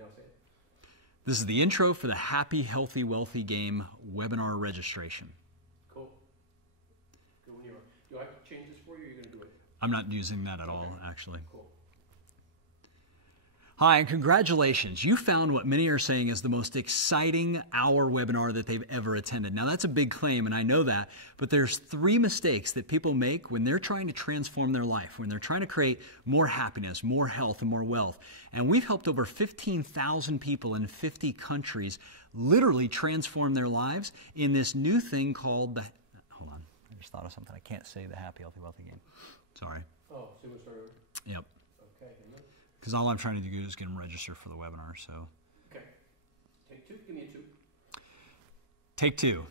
now say it. This is the intro for the Happy, Healthy, Wealthy Game webinar registration. Cool. Good when you are. Do I change this for you, or are you going to do it? I'm not using that at all, actually. Cool. Hi, and congratulations. You found what many are saying is the most exciting hour webinar that they've ever attended. Now, that's a big claim, and I know that, but there's 3 mistakes that people make when they're trying to transform their life, when they're trying to create more happiness, more health, and more wealth. And we've helped over 15,000 people in 50 countries literally transform their lives in this new thing called the... Hold on. I just thought of something. I can't say the Happy, Healthy, Wealthy Game. Sorry. Oh, so we'll start over? Yep. Okay, hang on. Because all I'm trying to do is get them registered for the webinar, so. Okay. Take 2. Give me a 2. Take 2.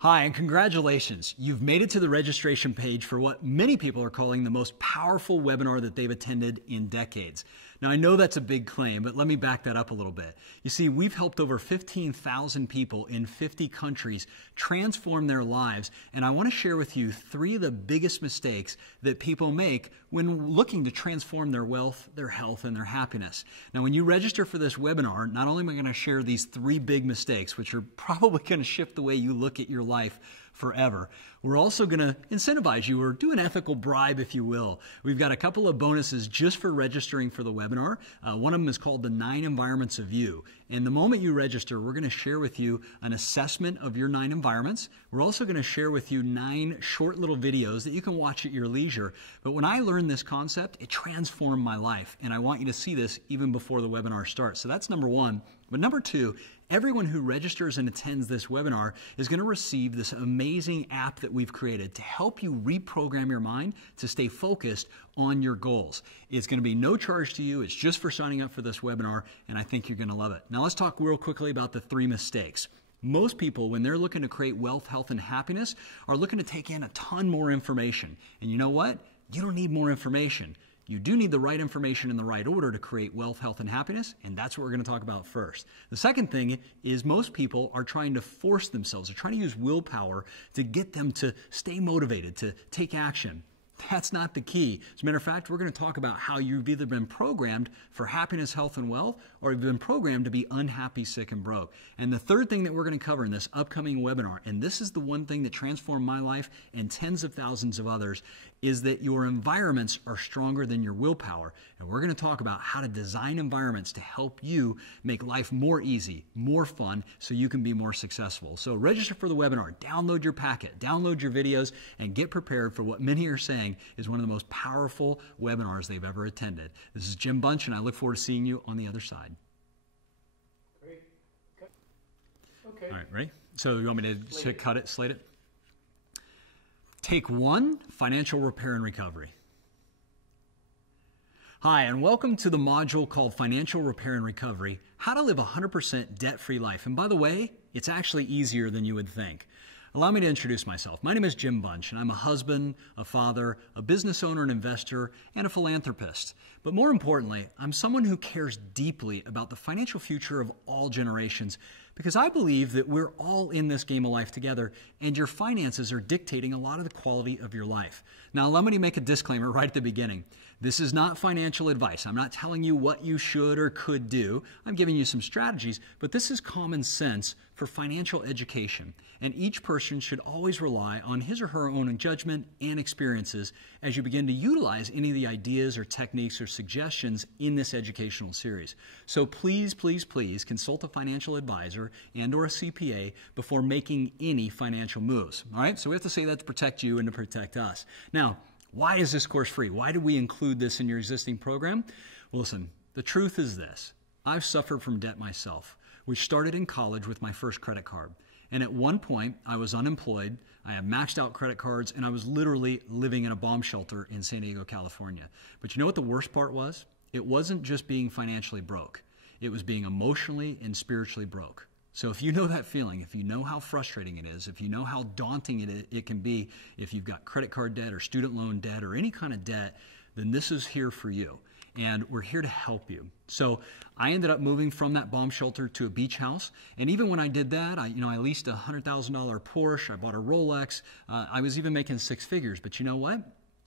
Hi, and congratulations. You've made it to the registration page for what many people are calling the most powerful webinar that they've attended in decades. Now, I know that's a big claim, but let me back that up a little bit. You see, we've helped over 15,000 people in 50 countries transform their lives, and I want to share with you 3 of the biggest mistakes that people make when looking to transform their wealth, their health, and their happiness. Now, when you register for this webinar, not only am I going to share these 3 big mistakes, which are probably going to shift the way you look at your life forever, we're also going to incentivize you or do an ethical bribe, if you will. We've got a couple of bonuses just for registering for the webinar. One of them is called the 9 Environments of You. And the moment you register, we're going to share with you an assessment of your 9 environments. We're also going to share with you 9 short little videos that you can watch at your leisure. But when I learned this concept, it transformed my life. And I want you to see this even before the webinar starts. So that's number 1. But number 2, everyone who registers and attends this webinar is going to receive this amazing app that we've created to help you reprogram your mind to stay focused on your goals. It's going to be no charge to you. It's just for signing up for this webinar, and I think you're going to love it. Now let's talk real quickly about the 3 mistakes. Most people, when they're looking to create wealth, health, and happiness, are looking to take in a ton more information. And you know what? You don't need more information. You do need the right information in the right order to create wealth, health, and happiness, and that's what we're going to talk about first. The second thing is most people are trying to force themselves, they're trying to use willpower to get them to stay motivated, to take action. That's not the key. As a matter of fact, we're going to talk about how you've either been programmed for happiness, health, and wealth, or you've been programmed to be unhappy, sick, and broke. And the third thing that we're going to cover in this upcoming webinar, and this is the one thing that transformed my life and tens of thousands of others, is that your environments are stronger than your willpower. And we're going to talk about how to design environments to help you make life more easy, more fun, so you can be more successful. So register for the webinar, download your packet, download your videos, and get prepared for what many are saying is one of the most powerful webinars they've ever attended. This is Jim Bunch, and I look forward to seeing you on the other side. Great. Okay. All right, ready? So you want me to cut it, slate it? Take 1, financial repair and recovery. Hi, and welcome to the module called Financial Repair and Recovery, How to Live a 100% Debt-Free Life. And by the way, it's actually easier than you would think. Allow me to introduce myself. My name is Jim Bunch, and I'm a husband, a father, a business owner and investor, and a philanthropist. But more importantly, I'm someone who cares deeply about the financial future of all generations, because I believe that we're all in this game of life together, and your finances are dictating a lot of the quality of your life. Now, allow me to make a disclaimer right at the beginning. This is not financial advice. I'm not telling you what you should or could do. I'm giving you some strategies, but this is common sense for financial education. And each person should always rely on his or her own judgment and experiences as you begin to utilize any of the ideas or techniques or suggestions in this educational series. So please, please, please consult a financial advisor and or a CPA before making any financial moves. All right? So we have to say that to protect you and to protect us. Now, why is this course free? Why did we include this in your existing program? Well, listen, the truth is this. I've suffered from debt myself, which started in college with my first credit card. And at one point, I was unemployed, I had maxed out credit cards, and I was literally living in a bomb shelter in San Diego, California. But you know what the worst part was? It wasn't just being financially broke. It was being emotionally and spiritually broke. So if you know that feeling, if you know how frustrating it is, if you know how daunting it can be if you've got credit card debt or student loan debt or any kind of debt, then this is here for you. And we're here to help you. So I ended up moving from that bomb shelter to a beach house. And even when I did that, I leased a $100,000 Porsche. I bought a Rolex. I was even making 6 figures. But you know what?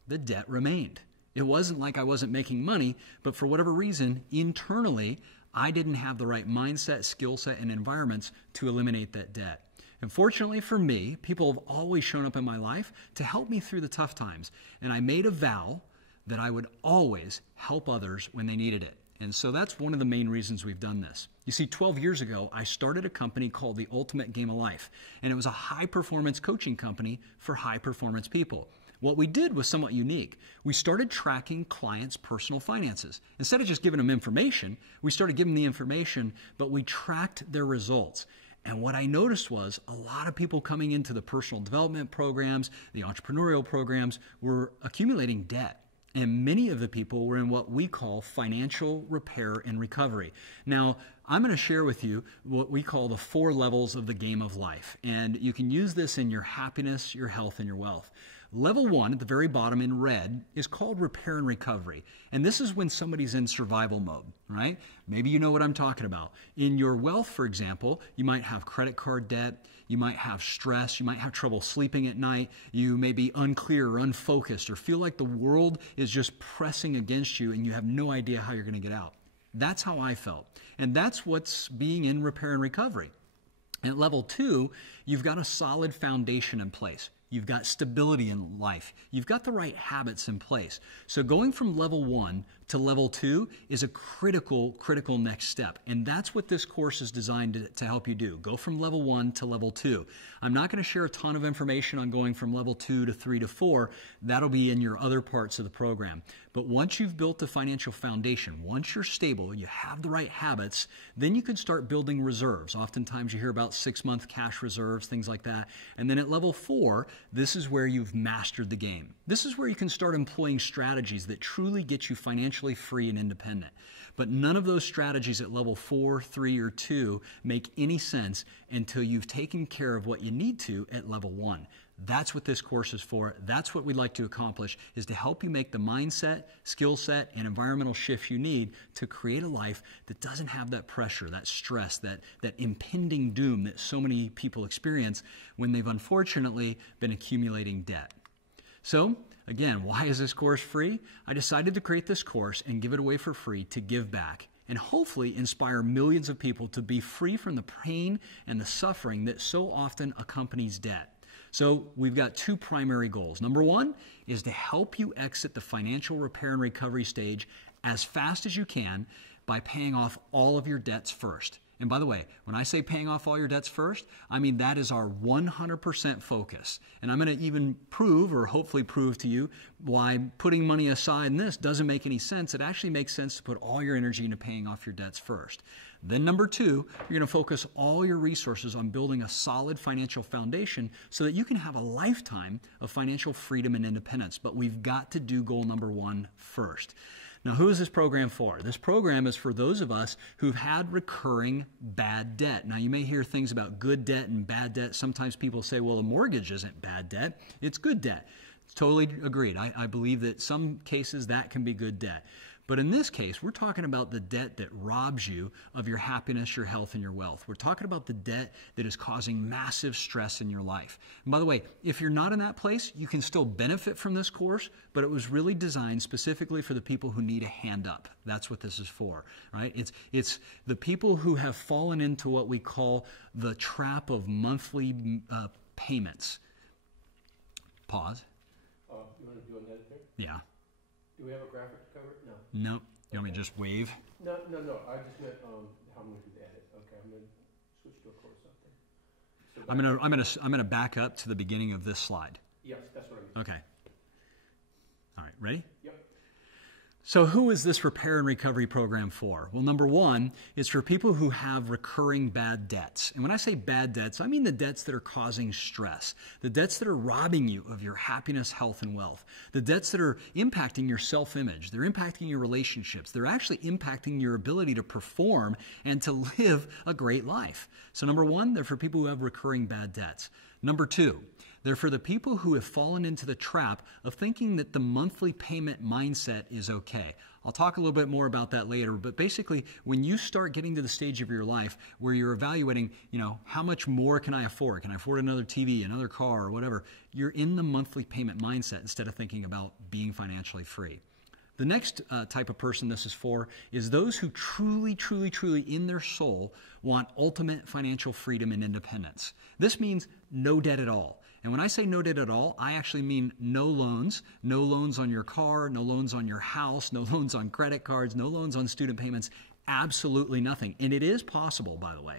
The debt remained. It wasn't like I wasn't making money, but for whatever reason, internally, I didn't have the right mindset, skill set, and environments to eliminate that debt. And fortunately for me, people have always shown up in my life to help me through the tough times. And I made a vow that I would always help others when they needed it. And so that's one of the main reasons we've done this. You see, 12 years ago, I started a company called The Ultimate Game of Life, and it was a high-performance coaching company for high-performance people. What we did was somewhat unique. We started tracking clients' personal finances. Instead of just giving them information, we started giving them the information, but we tracked their results. And what I noticed was a lot of people coming into the personal development programs, the entrepreneurial programs, were accumulating debt. And many of the people were in what we call financial repair and recovery. Now, I'm going to share with you what we call the 4 levels of the game of life. And you can use this in your happiness, your health, and your wealth. Level 1 at the very bottom in red is called repair and recovery. And this is when somebody's in survival mode, right? Maybe you know what I'm talking about. In your wealth, for example, you might have credit card debt, you might have stress, you might have trouble sleeping at night, you may be unclear or unfocused or feel like the world is just pressing against you and you have no idea how you're going to get out. That's how I felt. And that's what's being in repair and recovery. At level 2, you've got a solid foundation in place. You've got stability in life. You've got the right habits in place. So going from level 1 to level 2 is a critical next step. And that's what this course is designed to help you do. Go from level 1 to level 2. I'm not going to share a ton of information on going from level 2 to 3 to 4. That'll be in your other parts of the program. But once you've built a financial foundation, once you're stable, you have the right habits, then you can start building reserves. Oftentimes you hear about 6-month cash reserves, things like that. And then at level 4, this is where you've mastered the game. This is where you can start employing strategies that truly get you financially free and independent. But none of those strategies at level 4, 3, or 2 make any sense until you've taken care of what you need to at level 1. That's what this course is for. That's what we'd like to accomplish, is to help you make the mindset, skill set, and environmental shift you need to create a life that doesn't have that pressure, that stress, that impending doom that so many people experience when they've unfortunately been accumulating debt. So, again, why is this course free? I decided to create this course and give it away for free to give back and hopefully inspire millions of people to be free from the pain and the suffering that so often accompanies debt. So we've got 2 primary goals. Number 1 is to help you exit the financial repair and recovery stage as fast as you can by paying off all of your debts first. And by the way, when I say paying off all your debts first, I mean that is our 100% focus. And I'm going to even prove, or hopefully prove to you, why putting money aside in this doesn't make any sense. It actually makes sense to put all your energy into paying off your debts first. Then number 2, you're going to focus all your resources on building a solid financial foundation so that you can have a lifetime of financial freedom and independence. But we've got to do goal number 1 first. Now, who is this program for? This program is for those of us who've had recurring bad debt. Now, you may hear things about good debt and bad debt. Sometimes people say, well, a mortgage isn't bad debt. It's good debt. It's totally agreed. I believe that some cases that can be good debt. But in this case, we're talking about the debt that robs you of your happiness, your health, and your wealth. We're talking about the debt that is causing massive stress in your life. And by the way, if you're not in that place, you can still benefit from this course, but it was really designed specifically for the people who need a hand up. That's what this is for, right? It's the people who have fallen into what we call the trap of monthly payments. Pause. You want to do an edit there? Yeah. Do we have a graphic to cover it? No. No. You want me to just wave? No. I just meant how I'm going to do the edit. Okay, I'm going to switch to a course something. So I'm gonna back up to the beginning of this slide. Yes, that's what I mean. Okay. All right. Ready? Yep. So who is this repair and recovery program for? Well, number 1, it's for people who have recurring bad debts. And when I say bad debts, I mean the debts that are causing stress, the debts that are robbing you of your happiness, health, and wealth, the debts that are impacting your self-image, they're impacting your relationships, they're actually impacting your ability to perform and to live a great life. So number 1, they're for people who have recurring bad debts. Number 2, they're for the people who have fallen into the trap of thinking that the monthly payment mindset is okay. I'll talk a little bit more about that later, but basically when you start getting to the stage of your life where you're evaluating, how much more can I afford? Can I afford another TV, another car, or whatever? You're in the monthly payment mindset instead of thinking about being financially free. The next type of person this is for is those who truly, truly, truly in their soul want ultimate financial freedom and independence. This means no debt at all. And when I say no debt at all, I actually mean no loans on your car, no loans on your house, no loans on credit cards, no loans on student payments, absolutely nothing. And it is possible, by the way.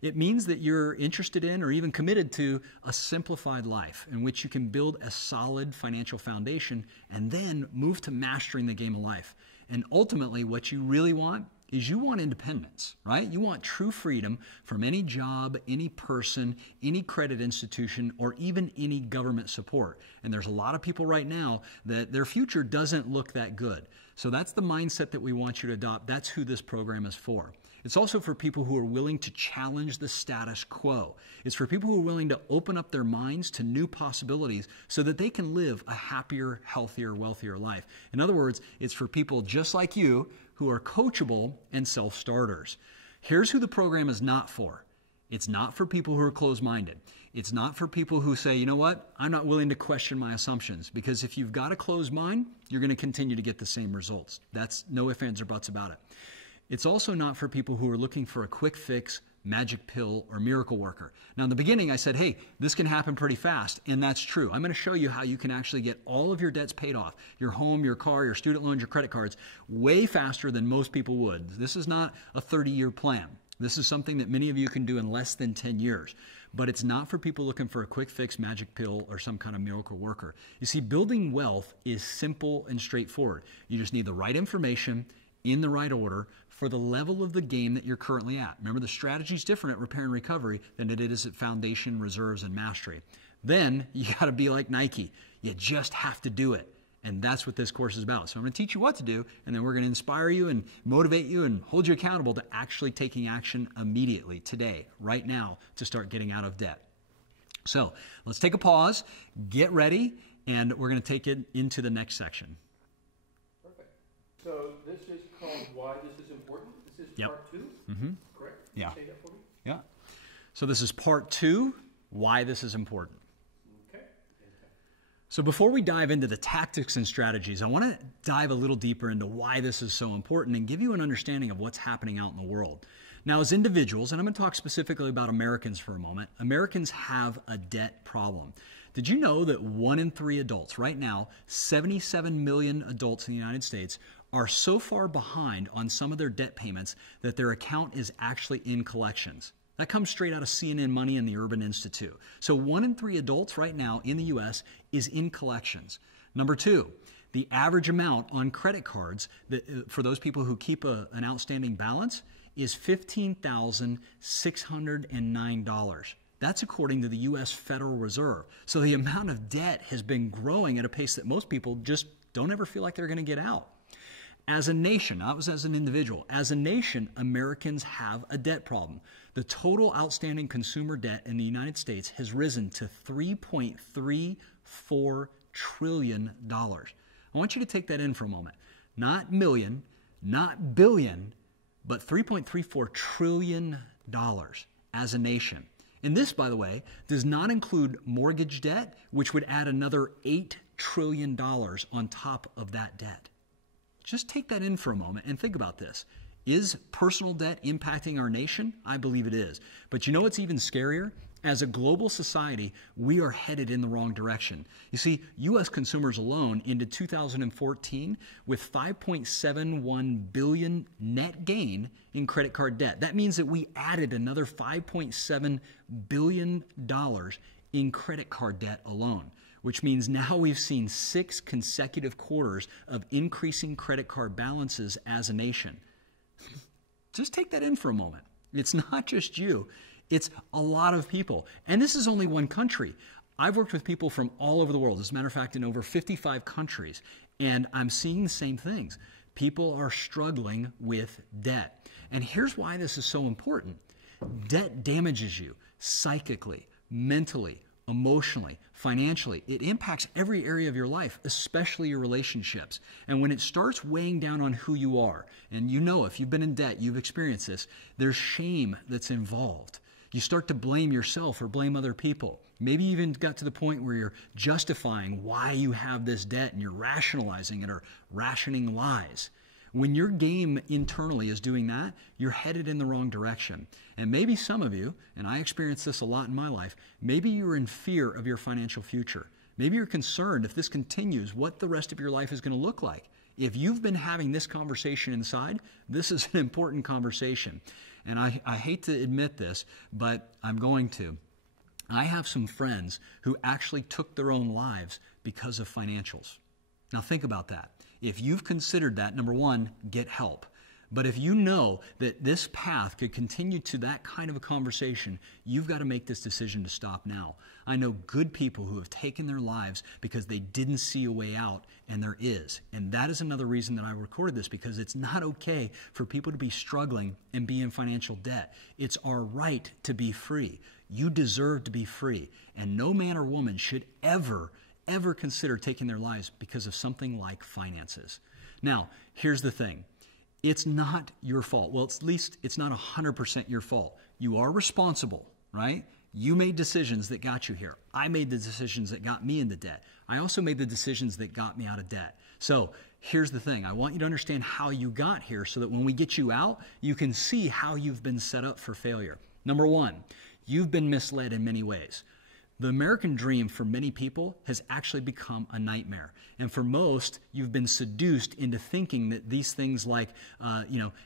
It means that you're interested in or even committed to a simplified life in which you can build a solid financial foundation and then move to mastering the game of life. And ultimately, what you really want is you want independence, right? You want true freedom from any job, any person, any credit institution, or even any government support. And there's a lot of people right now that their future doesn't look that good. So that's the mindset that we want you to adopt. That's who this program is for. It's also for people who are willing to challenge the status quo. It's for people who are willing to open up their minds to new possibilities so that they can live a happier, healthier, wealthier life. In other words, it's for people just like you who are coachable and self-starters. Here's who the program is not for. It's not for people who are closed-minded. It's not for people who say, you know what, I'm not willing to question my assumptions, because if you've got a closed mind, you're going to continue to get the same results. That's no ifs, ands, or buts about it. It's also not for people who are looking for a quick fix, magic pill, or miracle worker. Now, in the beginning, I said, hey, this can happen pretty fast, and that's true. I'm going to show you how you can actually get all of your debts paid off, your home, your car, your student loans, your credit cards, way faster than most people would. This is not a 30-year plan. This is something that many of you can do in less than 10 years. But it's not for people looking for a quick fix, magic pill, or some kind of miracle worker. You see, building wealth is simple and straightforward. You just need the right information in the right order for the level of the game that you're currently at. Remember, the strategy is different at repair and recovery than it is at foundation, reserves, and mastery. Then you got to be like Nike. You just have to do it. And that's what this course is about. So I'm going to teach you what to do, and then we're going to inspire you and motivate you and hold you accountable to actually taking action immediately, today, right now, to start getting out of debt. So let's take a pause, get ready, and we're going to take it into the next section. Perfect. So this is called Why This Is Important. This is part 2, correct? Yeah. Can you say that for me? Yeah. So this is part 2, Why This Is Important. So before we dive into the tactics and strategies, I want to dive a little deeper into why this is so important and give you an understanding of what's happening out in the world. Now, as individuals, and I'm going to talk specifically about Americans for a moment, Americans have a debt problem. Did you know that 1 in 3 adults, right now, 77 million adults in the United States, are so far behind on some of their debt payments that their account is actually in collections? That comes straight out of CNN Money and the Urban Institute. So 1 in 3 adults right now in the U.S. is in collections. Number 2, the average amount on credit cards for those people who keep an outstanding balance is $15,609. That's according to the U.S. Federal Reserve. So the amount of debt has been growing at a pace that most people just don't ever feel like they're going to get out. As a nation, not as an individual, as a nation, Americans have a debt problem. The total outstanding consumer debt in the United States has risen to $3.34 trillion. I want you to take that in for a moment. Not million, not billion, but $3.34 trillion as a nation. And this, by the way, does not include mortgage debt, which would add another $8 trillion on top of that debt. Just take that in for a moment and think about this. Is personal debt impacting our nation? I believe it is. But you know what's even scarier? As a global society, we are headed in the wrong direction. You see, U.S. consumers alone ended 2014 with $5.71 billion net gain in credit card debt. That means that we added another $5.7 billion in credit card debt alone, which means now we've seen 6 consecutive quarters of increasing credit card balances as a nation. Just take that in for a moment. It's not just you. It's a lot of people. And this is only one country. I've worked with people from all over the world. As a matter of fact, in over 55 countries. And I'm seeing the same things. People are struggling with debt. And here's why this is so important. Debt damages you psychically, mentally, emotionally, financially. It impacts every area of your life, especially your relationships. And when it starts weighing down on who you are, and you know if you've been in debt, you've experienced this, there's shame that's involved. You start to blame yourself or blame other people. Maybe you even got to the point where you're justifying why you have this debt and you're rationalizing it or rationing lies. When your game internally is doing that, you're headed in the wrong direction. And maybe some of you, and I experienced this a lot in my life, maybe you're in fear of your financial future. Maybe you're concerned if this continues, what the rest of your life is going to look like. If you've been having this conversation inside, this is an important conversation. And I hate to admit this, but I'm going to. I have some friends who actually took their own lives because of financials. Now think about that. If you've considered that, number one, get help. But if you know that this path could continue to that kind of a conversation, you've got to make this decision to stop now. I know good people who have taken their lives because they didn't see a way out, and there is. And that is another reason that I recorded this, because it's not okay for people to be struggling and be in financial debt. It's our right to be free. You deserve to be free. And no man or woman should ever consider taking their lives because of something like finances. Now, here's the thing. It's not your fault. Well, at least it's not 100% your fault. You are responsible, right? You made decisions that got you here. I made the decisions that got me into debt. I also made the decisions that got me out of debt. So here's the thing. I want you to understand how you got here so that when we get you out, you can see how you've been set up for failure. Number one, you've been misled in many ways. The American dream for many people has actually become a nightmare. And for most, you've been seduced into thinking that these things like,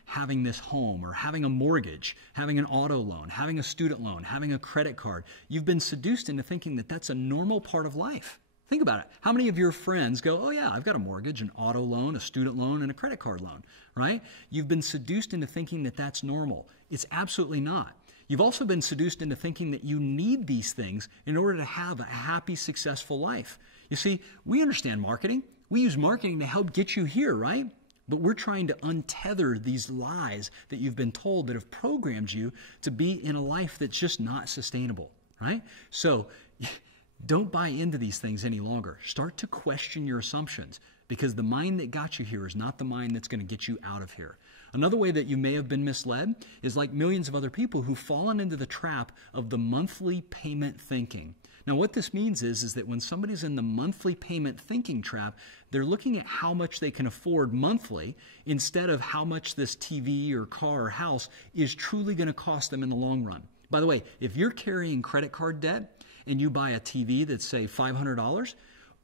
having this home or having a mortgage, having an auto loan, having a student loan, having a credit card, you've been seduced into thinking that that's a normal part of life. Think about it. How many of your friends go, oh yeah, I've got a mortgage, an auto loan, a student loan, and a credit card loan, right? You've been seduced into thinking that that's normal. It's absolutely not. You've also been seduced into thinking that you need these things in order to have a happy, successful life. You see, we understand marketing. We use marketing to help get you here, right? But we're trying to untether these lies that you've been told that have programmed you to be in a life that's just not sustainable, right? So don't buy into these things any longer. Start to question your assumptions, because the mind that got you here is not the mind that's going to get you out of here. Another way that you may have been misled is like millions of other people who've fallen into the trap of the monthly payment thinking. Now, what this means is that when somebody's in the monthly payment thinking trap, they're looking at how much they can afford monthly instead of how much this TV or car or house is truly going to cost them in the long run. By the way, if you're carrying credit card debt and you buy a TV that's, say, $500,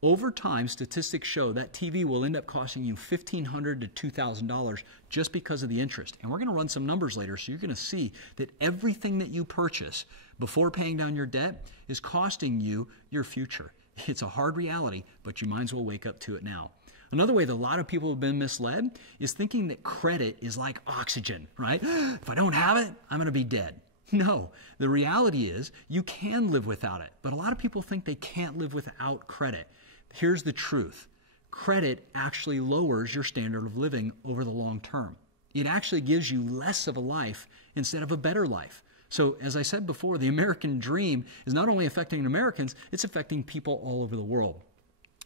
over time, statistics show that TV will end up costing you $1,500 to $2,000 just because of the interest. And we're going to run some numbers later, so you're going to see that everything that you purchase before paying down your debt is costing you your future. It's a hard reality, but you might as well wake up to it now. Another way that a lot of people have been misled is thinking that credit is like oxygen, right? If I don't have it, I'm going to be dead. No, the reality is you can live without it, but a lot of people think they can't live without credit. Here's the truth. Credit actually lowers your standard of living over the long term. It actually gives you less of a life instead of a better life. So as I said before, the American dream is not only affecting Americans, it's affecting people all over the world.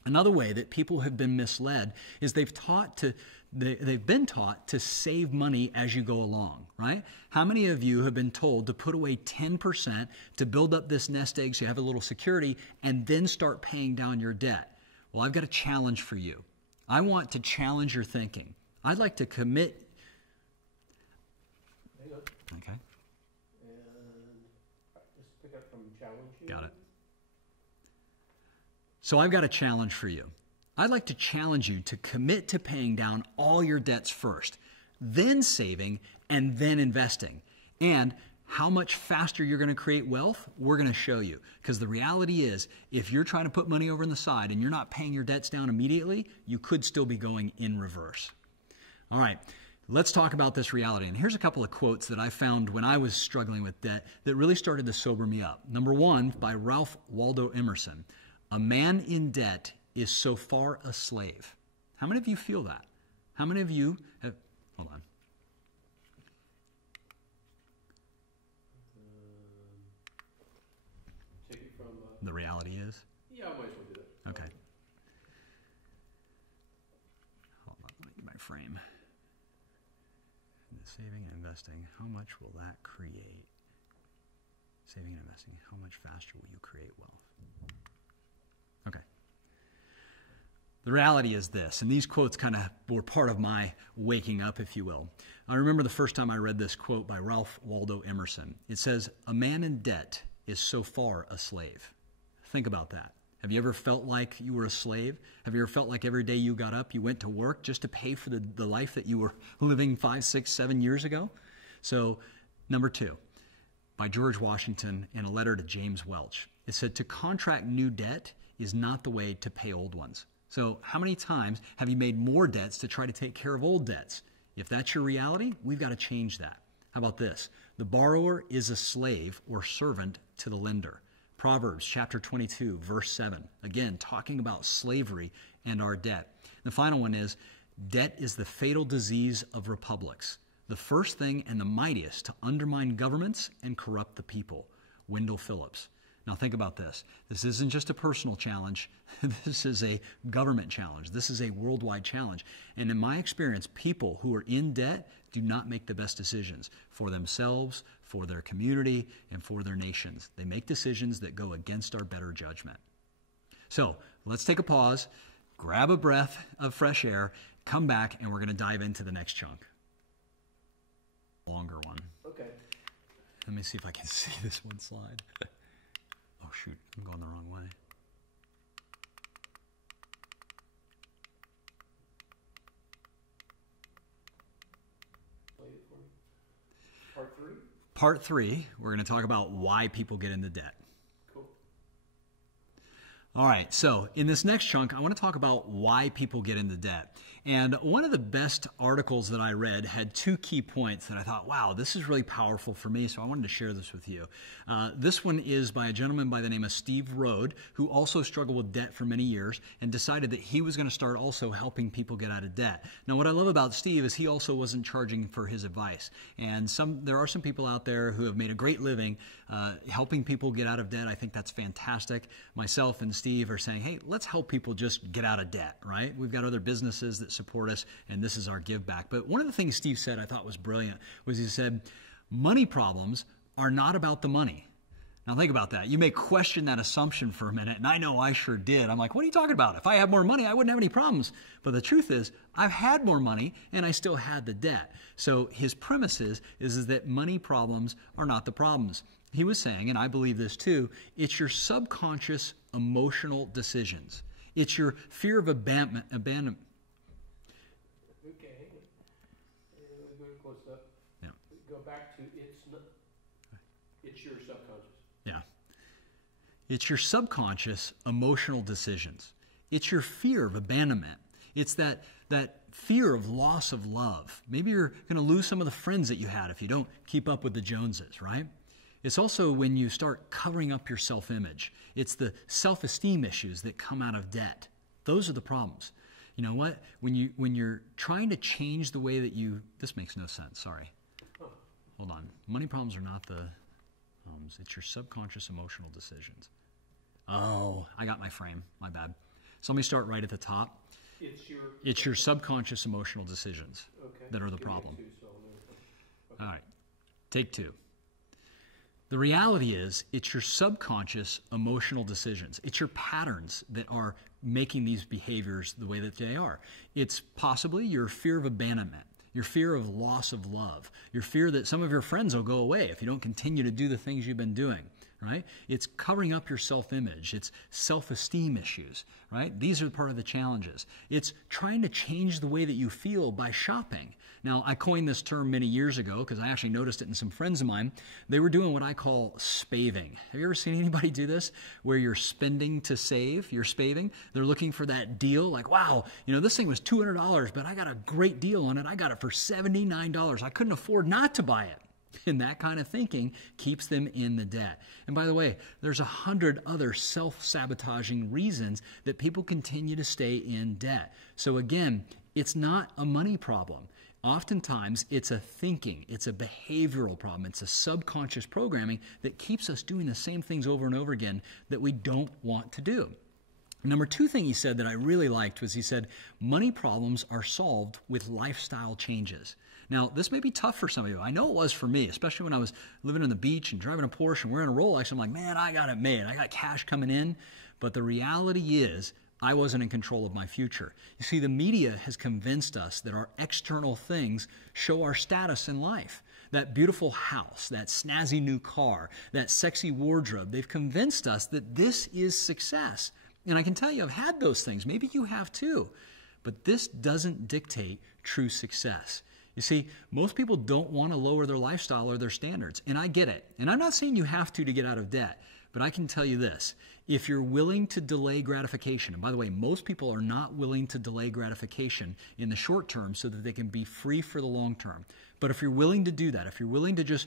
Another way that people have been misled is they've been taught to save money as you go along, right? How many of you have been told to put away 10% to build up this nest egg so you have a little security and then start paying down your debt? Well, I've got a challenge for you. I want to challenge your thinking. I'd like to commit. Hang on. Okay. And just pick up from challenge here. Got it. So I've got a challenge for you. I'd like to challenge you to commit to paying down all your debts first, then saving, and then investing. And how much faster you're going to create wealth, we're going to show you. Because the reality is, if you're trying to put money over on the side and you're not paying your debts down immediately, you could still be going in reverse. All right, let's talk about this reality. And here's a couple of quotes that I found when I was struggling with debt that really started to sober me up. Number one, by Ralph Waldo Emerson. A man in debt is so far a slave. How many of you feel that? How many of you have, hold on. Take it from... The reality is? Yeah, I might as well do that. Okay. Hold on, let me get my frame. The saving and investing, how much will that create? Saving and investing. How much faster will you create wealth? Okay. The reality is this, and these quotes kind of were part of my waking up, if you will. I remember the first time I read this quote by Ralph Waldo Emerson. It says, "A man in debt is so far a slave." Think about that. Have you ever felt like you were a slave? Have you ever felt like every day you got up, you went to work just to pay for the life that you were living 5, 6, 7 years ago? So, number 2, by George Washington in a letter to James Welch. It said, "To contract new debt is not the way to pay old ones." So how many times have you made more debts to try to take care of old debts? If that's your reality, we've got to change that. How about this? The borrower is a slave or servant to the lender. Proverbs chapter 22, verse 7. Again, talking about slavery and our debt. The final one is, debt is the fatal disease of republics, the first thing and the mightiest to undermine governments and corrupt the people. Wendell Phillips. Now think about this. This isn't just a personal challenge. This is a government challenge. This is a worldwide challenge. And in my experience, people who are in debt do not make the best decisions for themselves, for their community, and for their nations. They make decisions that go against our better judgment. So let's take a pause, grab a breath of fresh air, come back, and we're going to dive into the next chunk. Longer one. Okay. Let me see if I can see this one slide. Oh, shoot, I'm going the wrong way. Play it for me. Part 3? Part 3, we're going to talk about why people get into debt. Cool. All right, so in this next chunk, I want to talk about why people get into debt. And one of the best articles that I read had 2 key points that I thought, wow, this is really powerful for me, so I wanted to share this with you. This one is by a gentleman by the name of Steve Rode, who also struggled with debt for many years and decided that he was going to start also helping people get out of debt. Now, what I love about Steve is he also wasn't charging for his advice. And there are some people out there who have made a great living helping people get out of debt. I think that's fantastic. Myself and Steve are saying, hey, let's help people just get out of debt, right? We've got other businesses that support us, and this is our give back. But one of the things Steve said I thought was brilliant was he said, money problems are not about the money. Now think about that. You may question that assumption for a minute, and I know I sure did. I'm like, what are you talking about? If I had more money, I wouldn't have any problems. But the truth is, I've had more money, and I still had the debt. So his premise is that money problems are not the problems. He was saying, and I believe this too, it's your subconscious emotional decisions. It's your fear of abandonment. Okay, go close up. Yeah. Go back to it's your subconscious. Yeah. It's your subconscious emotional decisions. It's your fear of abandonment. It's that fear of loss of love. Maybe you're going to lose some of the friends that you had if you don't keep up with the Joneses, right? It's also when you start covering up your self-image. It's the self-esteem issues that come out of debt. Those are the problems. You know what? When you're trying to change the way that this makes no sense, sorry. Hold on. Money problems are not the problems. It's your subconscious emotional decisions. Oh, I got my frame. My bad. So let me start right at the top. It's your subconscious emotional decisions that are the problem. All right. Take 2. The reality is, it's your subconscious emotional decisions. It's your patterns that are making these behaviors the way that they are. It's possibly your fear of abandonment, your fear of loss of love, your fear that some of your friends will go away if you don't continue to do the things you've been doing, right? It's covering up your self-image. It's self-esteem issues, right? These are part of the challenges. It's trying to change the way that you feel by shopping. Now, I coined this term many years ago because I actually noticed it in some friends of mine. They were doing what I call spaving. Have you ever seen anybody do this? Where you're spending to save, you're spaving. They're looking for that deal like, wow, this thing was $200, but I got a great deal on it. I got it for $79. I couldn't afford not to buy it. And that kind of thinking keeps them in the debt. And by the way, there's 100 other self-sabotaging reasons that people continue to stay in debt. So again, it's not a money problem. Oftentimes, it's a thinking, it's a behavioral problem, it's a subconscious programming that keeps us doing the same things over and over again that we don't want to do. Number 2 thing he said that I really liked was he said, money problems are solved with lifestyle changes. Now, this may be tough for some of you. I know it was for me, especially when I was living on the beach and driving a Porsche and wearing a Rolex. I'm like, man, I got it made. I got cash coming in. But the reality is, I wasn't in control of my future. You see, the media has convinced us that our external things show our status in life. That beautiful house, that snazzy new car, that sexy wardrobe, they've convinced us that this is success. And I can tell you, I've had those things. Maybe you have too. But this doesn't dictate true success. You see, most people don't want to lower their lifestyle or their standards. And I get it. And I'm not saying you have to get out of debt. But I can tell you this, if you're willing to delay gratification, and by the way, most people are not willing to delay gratification in the short term so that they can be free for the long term. But if you're willing to do that, if you're willing to just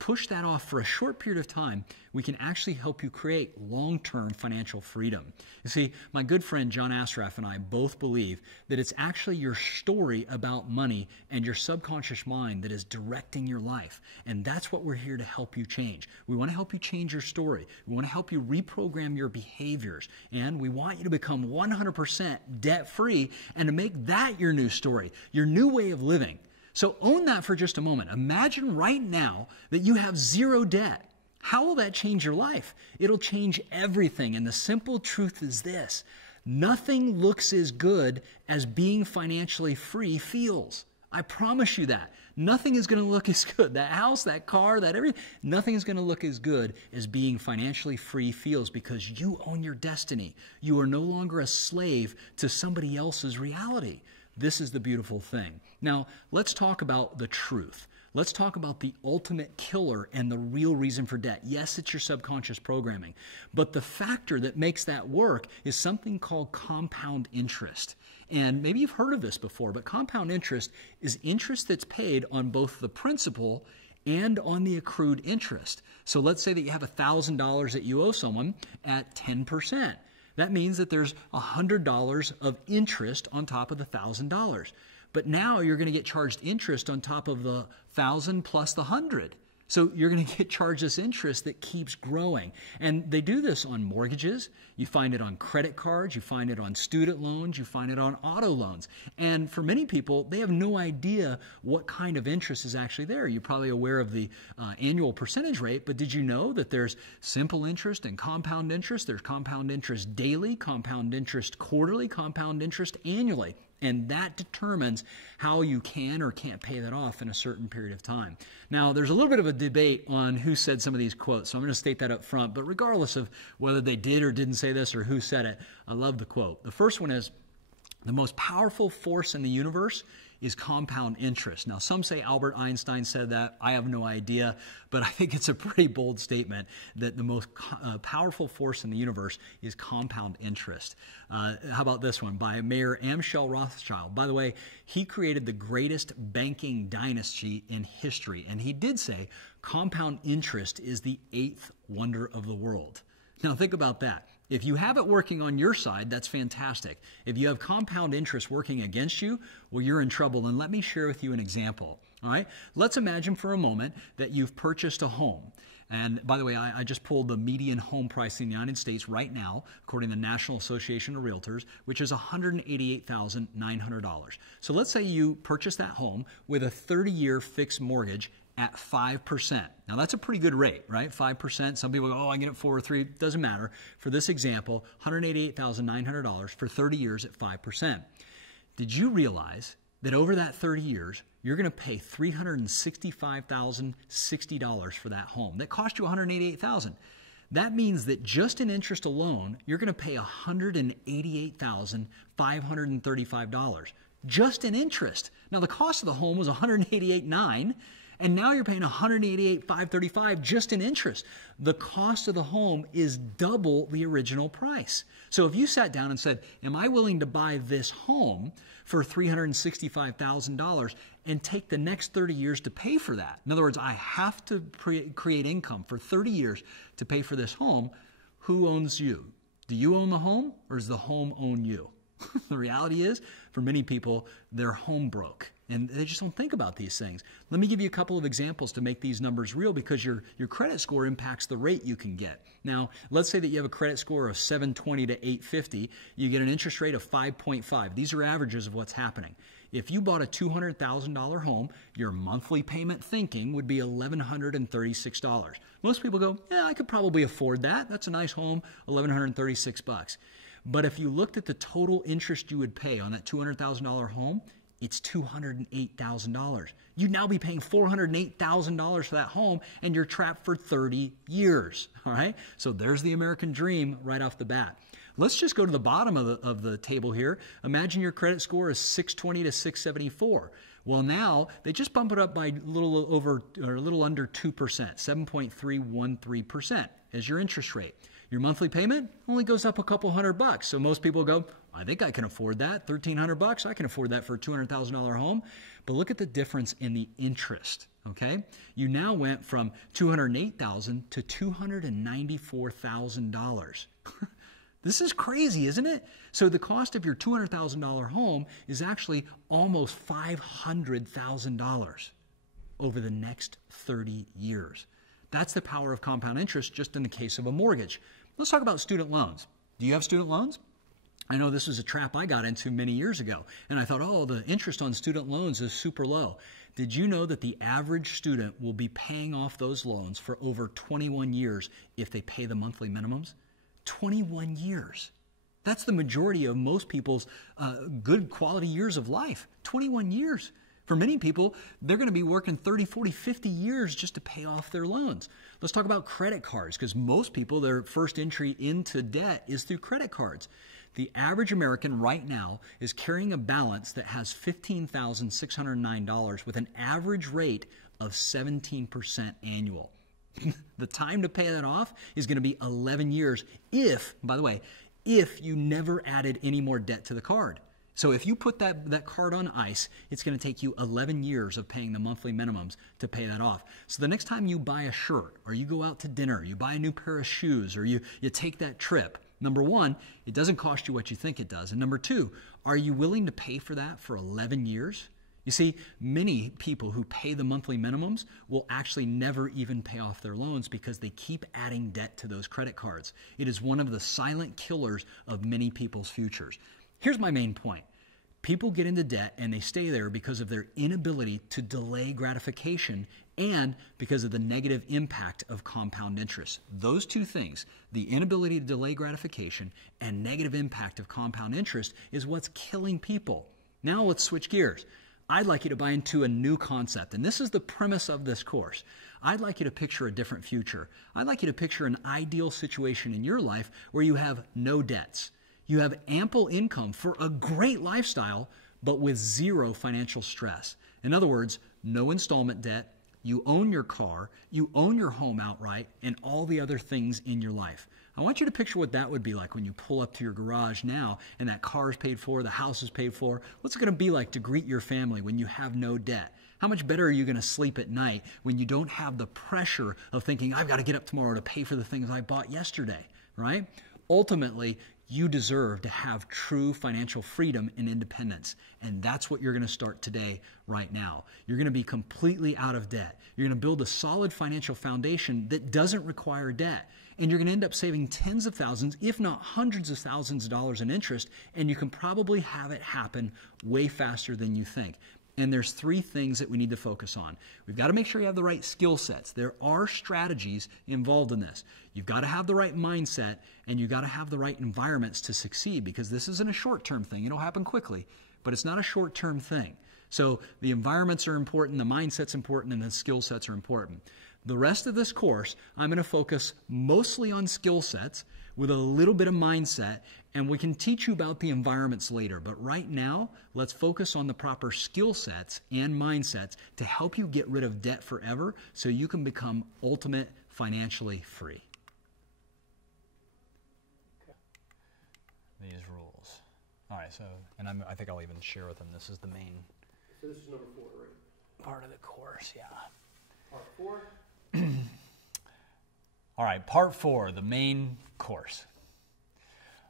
push that off for a short period of time, we can actually help you create long-term financial freedom. You see, my good friend John Asraf and I both believe that it's actually your story about money and your subconscious mind that is directing your life. And that's what we're here to help you change. We want to help you change your story. We want to help you reprogram your behaviors. And we want you to become 100% debt-free and to make that your new story, your new way of living. So own that for just a moment. Imagine right now that you have zero debt. How will that change your life? It'll change everything. And the simple truth is this: nothing looks as good as being financially free feels. I promise you that. Nothing is going to look as good. That house, that car, that everything, nothing is going to look as good as being financially free feels, because you own your destiny. You are no longer a slave to somebody else's reality. This is the beautiful thing. Now, let's talk about the truth. Let's talk about the ultimate killer and the real reason for debt. Yes, it's your subconscious programming, but the factor that makes that work is something called compound interest. And maybe you've heard of this before, but compound interest is interest that's paid on both the principal and on the accrued interest. So let's say that you have $1,000 that you owe someone at 10%. That means that there's $100 of interest on top of the $1,000. But now you're going to get charged interest on top of the 1,000 plus the 100. So you're going to get charged this interest that keeps growing. And they do this on mortgages. You find it on credit cards. You find it on student loans. You find it on auto loans. And for many people, they have no idea what kind of interest is actually there. You're probably aware of the annual percentage rate, but did you know that there's simple interest and compound interest? There's compound interest daily, compound interest quarterly, compound interest annually. And that determines how you can or can't pay that off in a certain period of time. Now, there's a little bit of a debate on who said some of these quotes, so I'm going to state that up front. But regardless of whether they did or didn't say this or who said it, I love the quote. The first one is, the most powerful force in the universe is compound interest. Now, some say Albert Einstein said that. I have no idea, but I think it's a pretty bold statement that the most powerful force in the universe is compound interest. How about this one by Mayor Amschel Rothschild? By the way, he created the greatest banking dynasty in history, and he did say compound interest is the 8th wonder of the world. Now, think about that. If you have it working on your side, that's fantastic. If you have compound interest working against you, well, you're in trouble. And let me share with you an example. All right? Let's imagine for a moment that you've purchased a home. And by the way, I just pulled the median home price in the United States right now, according to the National Association of Realtors, which is $188,900. So let's say you purchase that home with a 30-year fixed mortgage at 5%. Now that's a pretty good rate, right? 5%. Some people go, oh, I get it 4 or 3. Doesn't matter. For this example, $188,900 for 30 years at 5%. Did you realize that over that 30 years, you're going to pay $365,060 for that home? That cost you $188,000. That means that just in interest alone, you're going to pay $188,535 just in interest. Now the cost of the home was $188,900. And now you're paying $188,535 just in interest. The cost of the home is double the original price. So if you sat down and said, am I willing to buy this home for $365,000 and take the next 30 years to pay for that? In other words, I have to create income for 30 years to pay for this home. Who owns you? Do you own the home, or does the home own you? The reality is, for many people, they're home broke. And they just don't think about these things. Let me give you a couple of examples to make these numbers real, because your credit score impacts the rate you can get. Now, let's say that you have a credit score of 720 to 850. You get an interest rate of 5.5. These are averages of what's happening. If you bought a $200,000 home, your monthly payment thinking would be $1,136. Most people go, yeah, I could probably afford that. That's a nice home, $1,136. But if you looked at the total interest you would pay on that $200,000 home, it's $208,000. You'd now be paying $408,000 for that home, and you're trapped for 30 years. All right? So there's the American dream right off the bat. Let's just go to the bottom of the table here. Imagine your credit score is 620 to 674. Well, now they just bump it up by a little over or a little under 2%, 7.313% as your interest rate. Your monthly payment only goes up a couple $100. So most people go, I think I can afford that. $1,300, I can afford that for a $200,000 home. But look at the difference in the interest. Okay, you now went from $208,000 to $294,000. This is crazy, isn't it? So the cost of your $200,000 home is actually almost $500,000 over the next 30 years. That's the power of compound interest just in the case of a mortgage. Let's talk about student loans. Do you have student loans? I know this was a trap I got into many years ago, and I thought, oh, the interest on student loans is super low. Did you know that the average student will be paying off those loans for over 21 years if they pay the monthly minimums? 21 years. That's the majority of most people's good quality years of life. 21 years. For many people, they're going to be working 30, 40, 50 years just to pay off their loans. Let's talk about credit cards, because most people, their first entry into debt is through credit cards. The average American right now is carrying a balance that has $15,609 with an average rate of 17% annual. The time to pay that off is going to be 11 years if, by the way, if you never added any more debt to the card. So if you put that card on ice, it's going to take you 11 years of paying the monthly minimums to pay that off. So the next time you buy a shirt, or you go out to dinner, you buy a new pair of shoes, or you take that trip, number one, it doesn't cost you what you think it does. And number two, are you willing to pay for that for 11 years? You see, many people who pay the monthly minimums will actually never even pay off their loans because they keep adding debt to those credit cards. It is one of the silent killers of many people's futures. Here's my main point. People get into debt and they stay there because of their inability to delay gratification and because of the negative impact of compound interest. Those two things, the inability to delay gratification and negative impact of compound interest, is what's killing people. Now let's switch gears. I'd like you to buy into a new concept, and this is the premise of this course. I'd like you to picture a different future. I'd like you to picture an ideal situation in your life where you have no debts. You have ample income for a great lifestyle, but with zero financial stress. In other words, no installment debt, you own your car, you own your home outright, and all the other things in your life. I want you to picture what that would be like when you pull up to your garage now and that car is paid for, the house is paid for. What's it going to be like to greet your family when you have no debt? How much better are you going to sleep at night when you don't have the pressure of thinking, I've got to get up tomorrow to pay for the things I bought yesterday, right? Ultimately, you deserve to have true financial freedom and independence. And that's what you're going to start today, right now. You're going to be completely out of debt. You're going to build a solid financial foundation that doesn't require debt. And you're going to end up saving tens of thousands, if not hundreds of thousands of dollars in interest. And you can probably have it happen way faster than you think. And there's three things that we need to focus on. We've got to make sure you have the right skill sets. There are strategies involved in this. You've got to have the right mindset, and you've got to have the right environments to succeed, because this isn't a short-term thing. It'll happen quickly, but it's not a short-term thing. So the environments are important, the mindset's important, and the skill sets are important. The rest of this course, I'm going to focus mostly on skill sets with a little bit of mindset, and we can teach you about the environments later. But right now, let's focus on the proper skill sets and mindsets to help you get rid of debt forever so you can become ultimate financially free. These rules. All right, so, and I think I'll even share with them, this is the main So this is number 4, right? part of the course, yeah. Part 4? All right, part 4, the main course.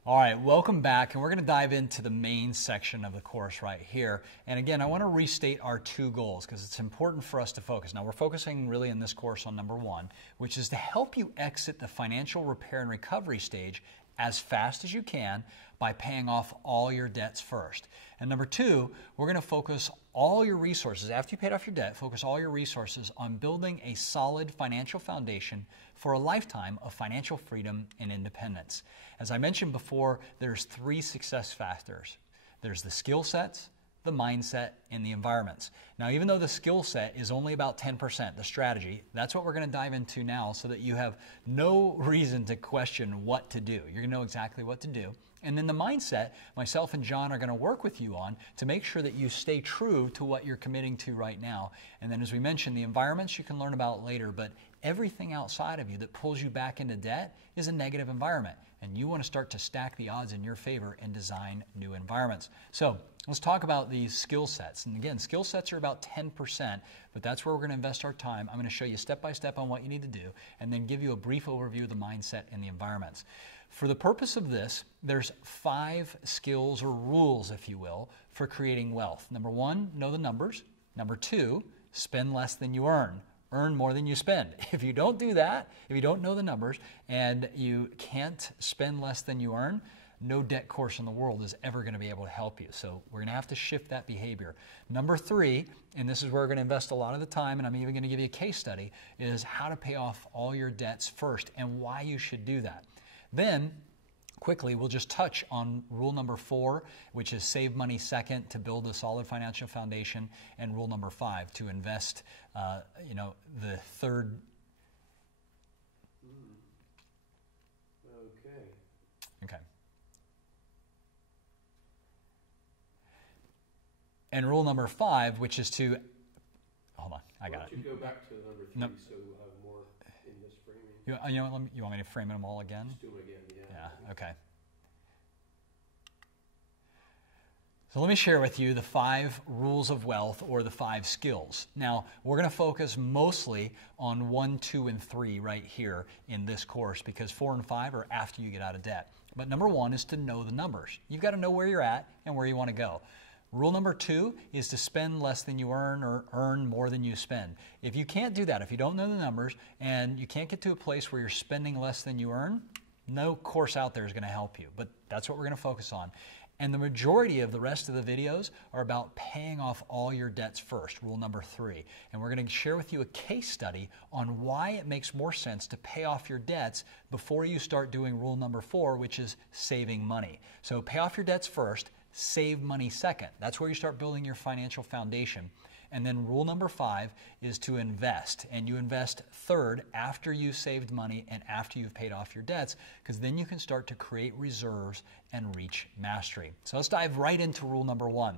All right, welcome back, and we're going to dive into the main section of the course right here. And again, I want to restate our 2 goals because it's important for us to focus. Now, we're focusing really in this course on number 1, which is to help you exit the financial repair and recovery stage as fast as you can by paying off all your debts first. And number two, we're going to focus all your resources, after you paid off your debt, focus all your resources on building a solid financial foundation for a lifetime of financial freedom and independence. As I mentioned before, there's 3 success factors. There's the skill sets, the mindset, and the environments. Now, even though the skill set is only about 10%, the strategy, that's what we're going to dive into now so that you have no reason to question what to do. You're going to know exactly what to do. And then the mindset, myself and John are going to work with you on to make sure that you stay true to what you're committing to right now. And then as we mentioned, the environments you can learn about later, but everything outside of you that pulls you back into debt is a negative environment. And you want to start to stack the odds in your favor and design new environments. So let's talk about these skill sets. And again, skill sets are about 10%, but that's where we're going to invest our time. I'm going to show you step by step on what you need to do and then give you a brief overview of the mindset and the environments. For the purpose of this, there's 5 skills or rules, if you will, for creating wealth. Number 1, know the numbers. Number 2, spend less than you earn. Earn more than you spend. If you don't do that, if you don't know the numbers and you can't spend less than you earn, no debt course in the world is ever going to be able to help you. So we're going to have to shift that behavior. Number 3, and this is where we're going to invest a lot of the time, and I'm even going to give you a case study, is how to pay off all your debts first and why you should do that. Then, quickly, we'll just touch on rule number 4, which is save money second to build a solid financial foundation, and rule number 5, to invest, the third. Okay. And rule number 5, which is to, hold on, I got it. Why don't you go back to number 3 so we'll have more in this framing? You want me to frame them all again? Just do them again, yeah. Yeah, okay. So let me share with you the 5 rules of wealth, or the 5 skills. Now, we're going to focus mostly on 1, 2, and 3 right here in this course, because 4 and 5 are after you get out of debt. But number 1 is to know the numbers. You've got to know where you're at and where you want to go. Rule number 2 is to spend less than you earn or earn more than you spend. If you can't do that, if you don't know the numbers and you can't get to a place where you're spending less than you earn, no course out there is going to help you. But that's what we're going to focus on. And the majority of the rest of the videos are about paying off all your debts first, rule number 3. And we're going to share with you a case study on why it makes more sense to pay off your debts before you start doing rule number 4, which is saving money. So pay off your debts first, save money second. That's where you start building your financial foundation. And then rule number 5 is to invest. And you invest third after you've saved money and after you've paid off your debts, because then you can start to create reserves and reach mastery. So let's dive right into rule number 1.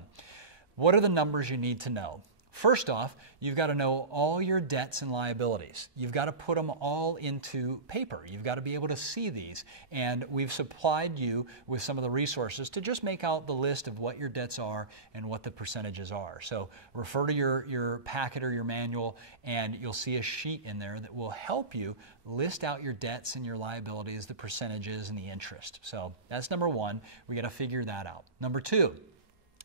What are the numbers you need to know? First off, you've got to know all your debts and liabilities. You've got to put them all into paper. You've got to be able to see these. And we've supplied you with some of the resources to just make out the list of what your debts are and what the percentages are. So refer to your packet or your manual, and you'll see a sheet in there that will help you list out your debts and your liabilities, the percentages, and the interest. So that's number 1. We got to figure that out. Number 2.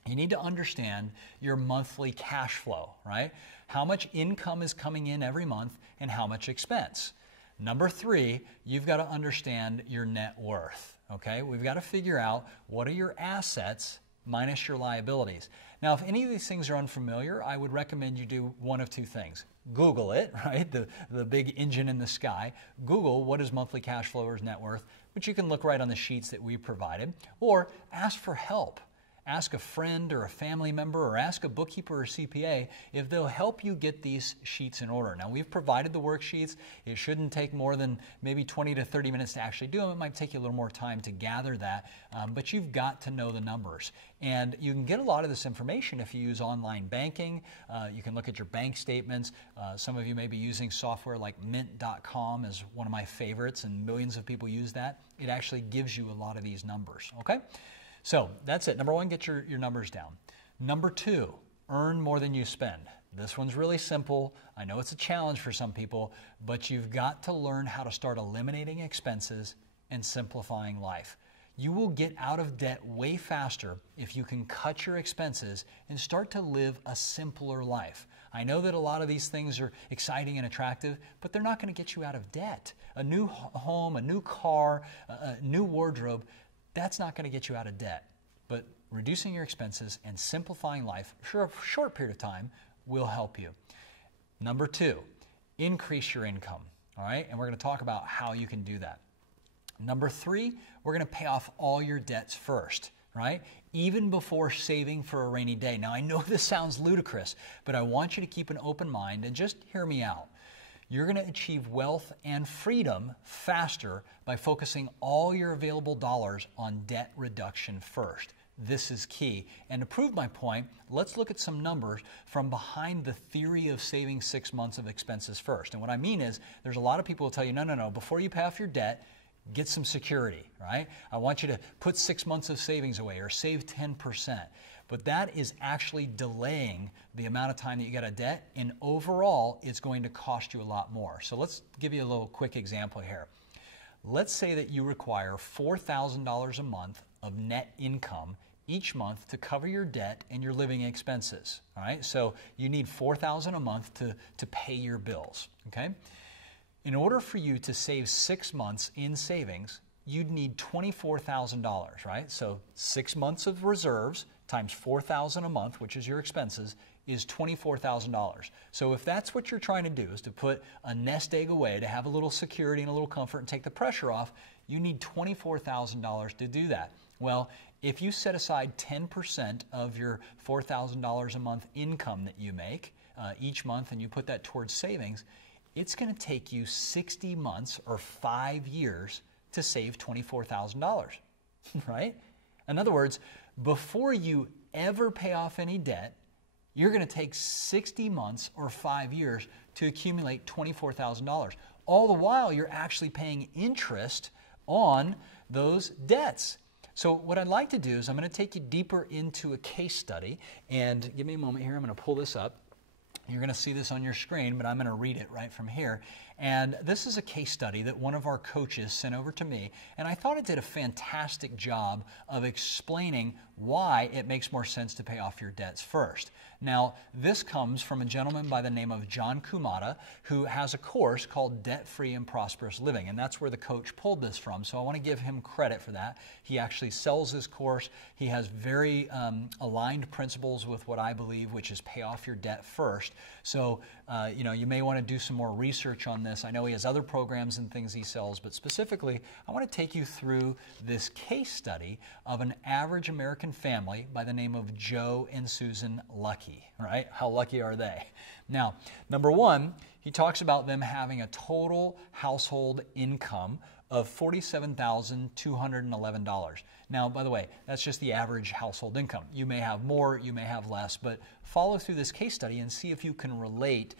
You need to understand your monthly cash flow, right? How much income is coming in every month and how much expense. Number 3, you've got to understand your net worth, okay? We've got to figure out what are your assets minus your liabilities. Now, if any of these things are unfamiliar, I would recommend you do one of 2 things. Google it, right? The big engine in the sky. Google what is monthly cash flow or net worth, which you can look right on the sheets that we provided, or ask for help. Ask a friend or a family member, or ask a bookkeeper or CPA if they'll help you get these sheets in order. Now, we've provided the worksheets. It shouldn't take more than maybe 20 to 30 minutes to actually do them. It might take you a little more time to gather that, but you've got to know the numbers. And you can get a lot of this information if you use online banking. You can look at your bank statements. Some of you may be using software like mint.com is one of my favorites, and millions of people use that. It actually gives you a lot of these numbers, okay? So that's it. Number 1, get your numbers down. Number 2, earn more than you spend. This one's really simple. I know it's a challenge for some people, but you've got to learn how to start eliminating expenses and simplifying life. You will get out of debt way faster if you can cut your expenses and start to live a simpler life. I know that a lot of these things are exciting and attractive, but they're not going to get you out of debt. A new home, a new car, a new wardrobe, that's not going to get you out of debt. But reducing your expenses and simplifying life for a short period of time will help you. Number 2, increase your income. All right, and we're going to talk about how you can do that. Number 3, we're going to pay off all your debts first, right? Even before saving for a rainy day. Now, I know this sounds ludicrous, but I want you to keep an open mind and just hear me out. You're going to achieve wealth and freedom faster by focusing all your available dollars on debt reduction first. This is key. And to prove my point, let's look at some numbers from behind the theory of saving 6 months of expenses first. And what I mean is, there's a lot of people who tell you, no, before you pay off your debt, get some security, right? I want you to put 6 months of savings away or save 10%. But that is actually delaying the amount of time that you got a debt, and overall, it's going to cost you a lot more. So let's give you a little quick example here. Let's say that you require $4,000 a month of net income each month to cover your debt and your living expenses. All right, so you need $4,000 a month to pay your bills. Okay, in order for you to save 6 months in savings, you'd need $24,000. Right, so 6 months of reserves times $4,000 a month, which is your expenses, is $24,000. So if that's what you're trying to do, is to put a nest egg away to have a little security and a little comfort and take the pressure off, you need $24,000 to do that. Well, if you set aside 10% of your $4,000 a month income that you make each month and you put that towards savings, it's going to take you 60 months or 5 years to save $24,000, right? In other words, before you ever pay off any debt, you're going to take 60 months or 5 years to accumulate $24,000. All the while, you're actually paying interest on those debts. So what I'd like to do is I'm going to take you deeper into a case study, and give me a moment here. I'm going to pull this up. You're going to see this on your screen, but I'm going to read it right from here. And this is a case study that one of our coaches sent over to me, and I thought it did a fantastic job of explaining why it makes more sense to pay off your debts first. Now, this comes from a gentleman by the name of John Kumata, who has a course called Debt-Free and Prosperous Living, and that's where the coach pulled this from, so I want to give him credit for that. He actually sells his course. He has very aligned principles with what I believe, which is pay off your debt first. So, you may want to do some more research on this. I know he has other programs and things he sells, but specifically, I want to take you through this case study of an average American family by the name of Joe and Susan Lucky, right? How lucky are they? Now, number 1, he talks about them having a total household income of $47,211. Now, by the way, that's just the average household income. You may have more, you may have less, but follow through this case study and see if you can relate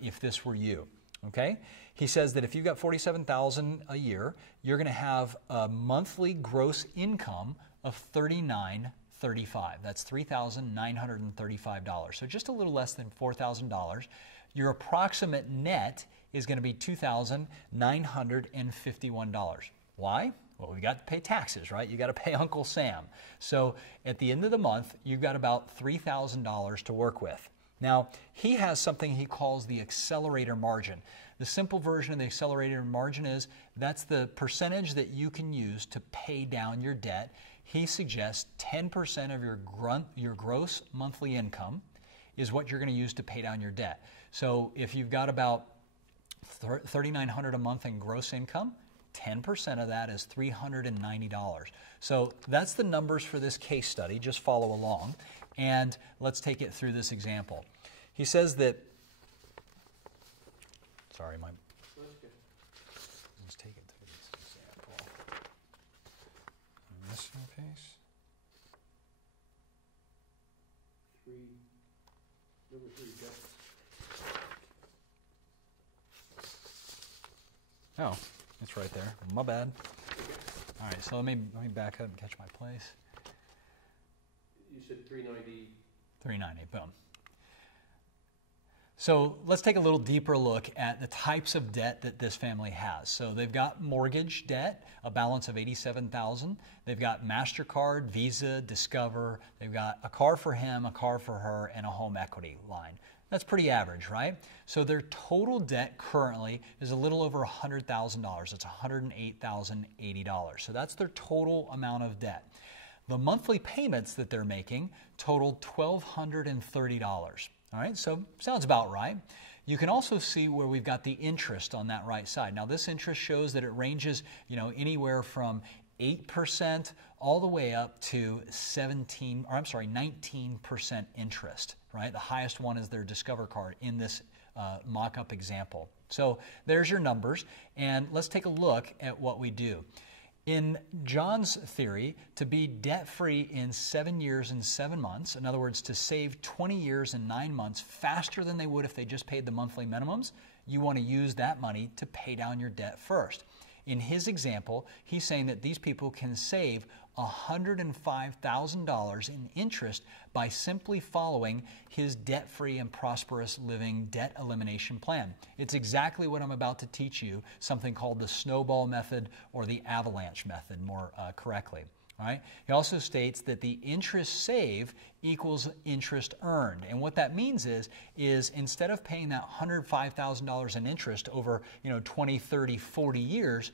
if this were you. Okay? He says that if you've got $47,000 a year, you're going to have a monthly gross income of $39,35. That's $3,935. So just a little less than $4,000. Your approximate net is going to be $2,951. Why? Well, we've got to pay taxes, right? You got to pay Uncle Sam. So at the end of the month, you've got about $3,000 to work with. Now, he has something he calls the accelerator margin. The simple version of the accelerator margin is that's the percentage that you can use to pay down your debt. He suggests 10% of your gross monthly income is what you're going to use to pay down your debt. So if you've got about $3,900 a month in gross income, 10% of that is $390. So that's the numbers for this case study. Just follow along. And let's take it through this example. He says that, sorry, let's take it through this example. I'm missing a piece. Number 3, Oh, it's right there. My bad. All right, so let me back up and catch my place. You said 390. 390, boom. So let's take a little deeper look at the types of debt that this family has. So they've got mortgage debt, a balance of $87,000. They've got MasterCard, Visa, Discover. They've got a car for him, a car for her, and a home equity line. That's pretty average, right? So their total debt currently is a little over $100,000. It's $108,080. So that's their total amount of debt. The monthly payments that they're making totaled $1,230. All right, so sounds about right. You can also see where we've got the interest on that right side. Now this interest shows that it ranges, anywhere from 8% all the way up to 19% interest, right? The highest one is their Discover card in this mock-up example. So there's your numbers, and let's take a look at what we do. In John's theory, to be debt-free in 7 years and 7 months, in other words, to save 20 years and 9 months faster than they would if they just paid the monthly minimums, you want to use that money to pay down your debt first. In his example, he's saying that these people can save $105,000 in interest by simply following his debt-free and prosperous living debt elimination plan. It's exactly what I'm about to teach you, something called the snowball method or the avalanche method more correctly. All right? He also states that the interest save equals interest earned. And what that means is instead of paying that $105,000 in interest over 20, 30, 40 years,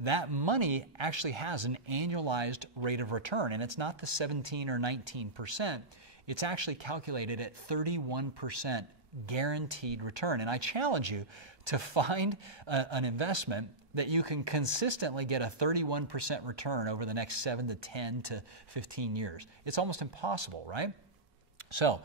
that money actually has an annualized rate of return. And it's not the 17 or 19%. It's actually calculated at 31% guaranteed return. And I challenge you to find an investment that you can consistently get a 31% return over the next 7 to 10 to 15 years. It's almost impossible, right? So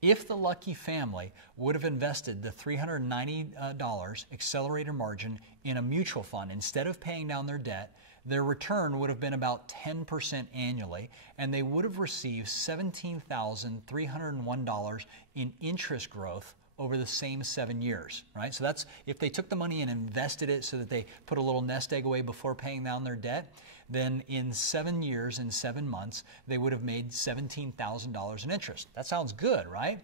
if the lucky family would have invested the $390 accelerator margin in a mutual fund instead of paying down their debt, their return would have been about 10% annually, and they would have received $17,301 in interest growth over the same 7 years, right? So that's if they took the money and invested it so that they put a little nest egg away before paying down their debt, then in 7 years and 7 months, they would have made $17,000 in interest. That sounds good, right?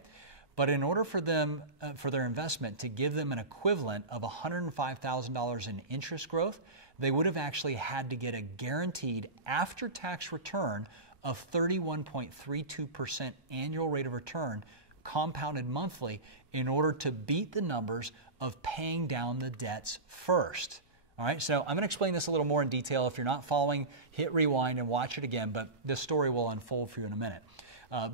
But in order for them, for their investment to give them an equivalent of $105,000 in interest growth, they would have actually had to get a guaranteed after-tax return of 31.32% annual rate of return compounded monthly in order to beat the numbers of paying down the debts first. All right, so I'm going to explain this a little more in detail. If you're not following, hit rewind and watch it again, but this story will unfold for you in a minute.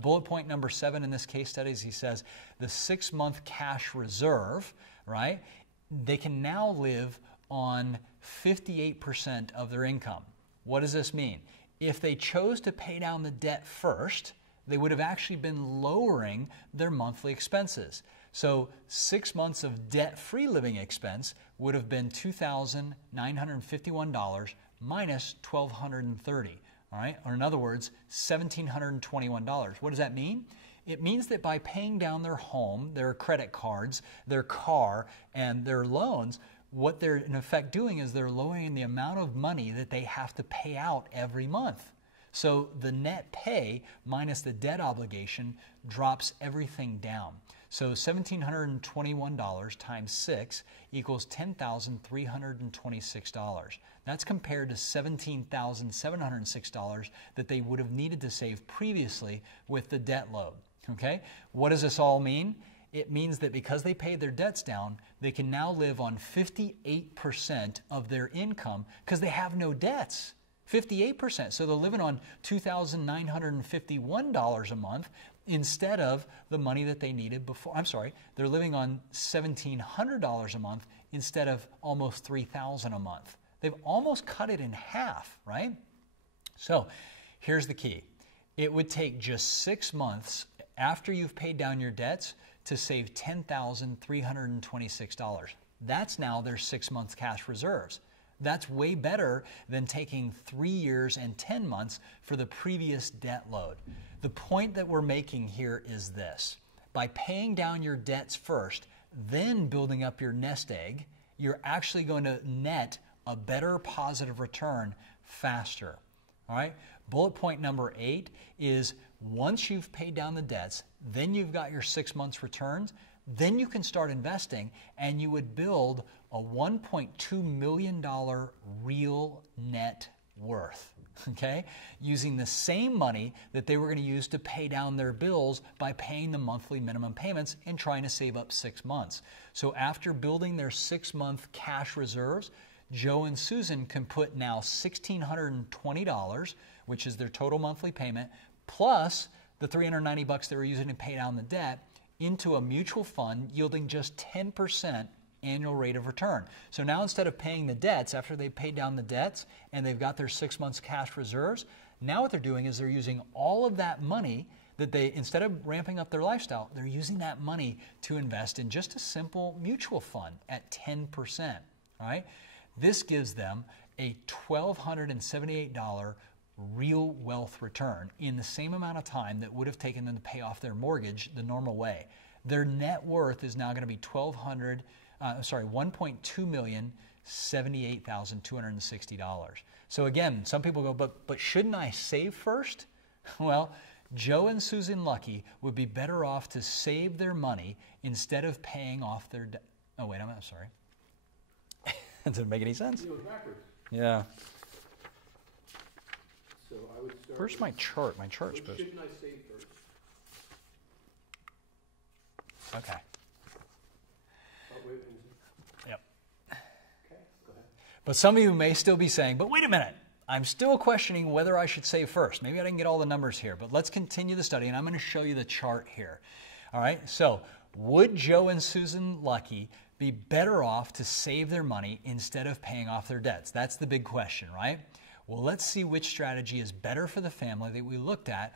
Bullet point number 7 in this case study is he says the 6-month cash reserve, right, they can now live on 58% of their income. What does this mean? If they chose to pay down the debt first, they would have actually been lowering their monthly expenses. So 6 months of debt-free living expense would have been $2,951 minus $1,230, all right? Or in other words, $1,721. What does that mean? It means that by paying down their home, their credit cards, their car, and their loans, what they're in effect doing is they're lowering the amount of money that they have to pay out every month. So the net pay minus the debt obligation drops everything down. So $1,721 times 6 equals $10,326. That's compared to $17,706 that they would have needed to save previously with the debt load. Okay? What does this all mean? It means that because they paid their debts down, they can now live on 58% of their income because they have no debts. 58%. So they're living on $2,951 a month instead of the money that they needed before. I'm sorry, they're living on $1,700 a month instead of almost $3,000 a month. They've almost cut it in half, right? So here's the key. It would take just 6 months after you've paid down your debts to save $10,326. That's now their 6 months cash reserves. That's way better than taking 3 years and 10 months for the previous debt load. The point that we're making here is this. By paying down your debts first, then building up your nest egg, you're actually going to net a better positive return faster. All right? Bullet point number 8 is once you've paid down the debts, then you've got your 6 months returns, then you can start investing and you would build a $1.2 million real net worth, okay? Using the same money that they were going to use to pay down their bills by paying the monthly minimum payments and trying to save up 6 months. So after building their 6-month cash reserves, Joe and Susan can put now $1,620, which is their total monthly payment, plus the $390 they were using to pay down the debt, into a mutual fund yielding just 10% annual rate of return. So now instead of paying the debts, after they've paid down the debts and they've got their 6 months cash reserves, now what they're doing is they're using all of that money that they, instead of ramping up their lifestyle, they're using that money to invest in just a simple mutual fund at 10%, all right? This gives them a $1,278 real wealth return in the same amount of time that would have taken them to pay off their mortgage the normal way. Their net worth is now going to be $1,278,260. So again, some people go, but shouldn't I save first? Well, Joe and Susan Lucky would be better off to save their money instead of paying off their debt. Oh wait, I'm sorry. That doesn't make any sense. You know, backwards. Yeah. So I would start. Where's my chart? My chart's What supposed. shouldn't I save first? Okay. Oh, wait, Yep. okay, go ahead. But some of you may still be saying, but wait a minute, I'm still questioning whether I should save first. Maybe I didn't get all the numbers here, but let's continue the study, and I'm going to show you the chart here. All right, so would Joe and Susan Lucky be better off to save their money instead of paying off their debts? That's the big question, right? Well, let's see which strategy is better for the family that we looked at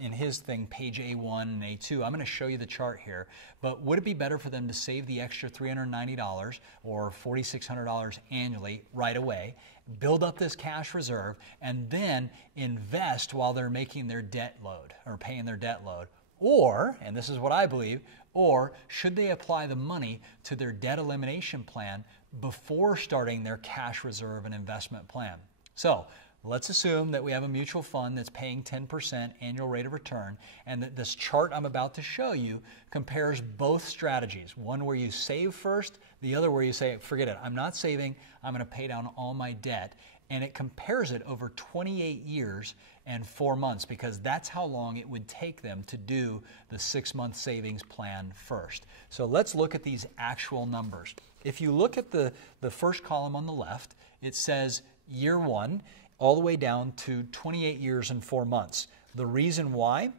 in his thing, page A1 and A2. I'm going to show you the chart here, but would it be better for them to save the extra $390 or $4,600 annually right away, build up this cash reserve, and then invest while they're making their debt load or paying their debt load? Or, and this is what I believe, or should they apply the money to their debt elimination plan before starting their cash reserve and investment plan? So let's assume that we have a mutual fund that's paying 10% annual rate of return, and that this chart I'm about to show you compares both strategies. One where you save first, the other where you say, forget it, I'm not saving, I'm going to pay down all my debt. And it compares it over 28 years and 4 months, because that's how long it would take them to do the 6-month savings plan first. So let's look at these actual numbers. If you look at the first column on the left, it says year 1 all the way down to 28 years and 4 months. The reason why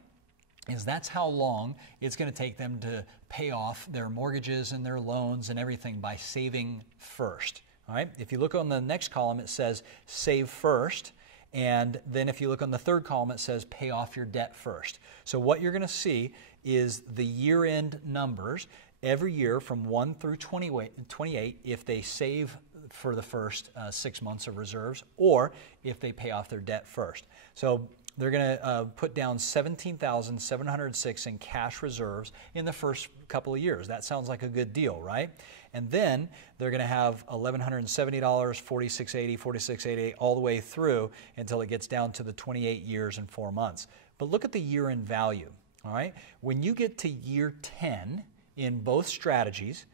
is that's how long it's going to take them to pay off their mortgages and their loans and everything by saving first. All right. If you look on the next column, it says save first. And then if you look on the third column, it says pay off your debt first. So what you're going to see is the year-end numbers every year from 1 through 28 if they save for the first 6 months of reserves, or if they pay off their debt first. So they're going to put down $17,706 in cash reserves in the first couple of years. That sounds like a good deal, right? And then they're going to have $1,170, $4,680, $4,688 all the way through until it gets down to the 28 years and 4 months. But look at the year-end value, all right? When you get to year 10 in both strategies,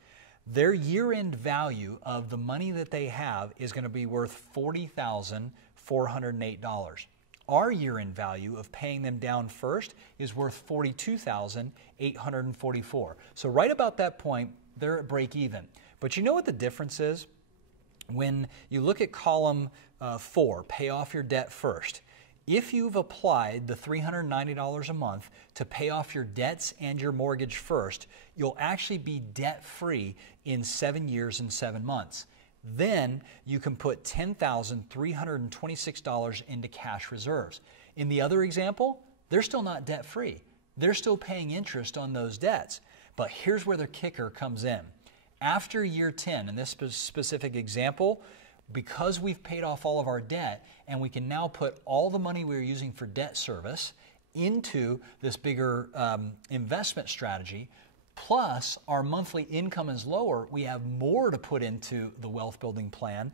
their year-end value of the money that they have is going to be worth $40,408. Our year-end value of paying them down first is worth $42,844. So right about that point, they're at break even. But you know what the difference is? When you look at column 4, pay off your debt first, if you've applied the $390 a month to pay off your debts and your mortgage first, you'll actually be debt-free in 7 years and 7 months. Then you can put $10,326 into cash reserves. In the other example, they're still not debt-free. They're still paying interest on those debts. But here's where the kicker comes in. After year 10, in this specific example, because we've paid off all of our debt and we can now put all the money we were using for debt service into this bigger investment strategy, plus our monthly income is lower, we have more to put into the wealth building plan.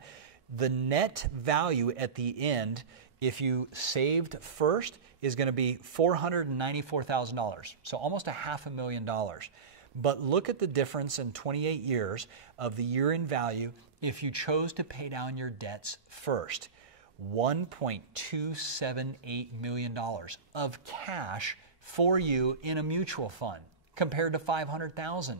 The net value at the end, if you saved first, is going to be $494,000, so almost $500,000. But look at the difference in 28 years of the year-end value if you chose to pay down your debts first. $1.278 million of cash for you in a mutual fund compared to $500,000.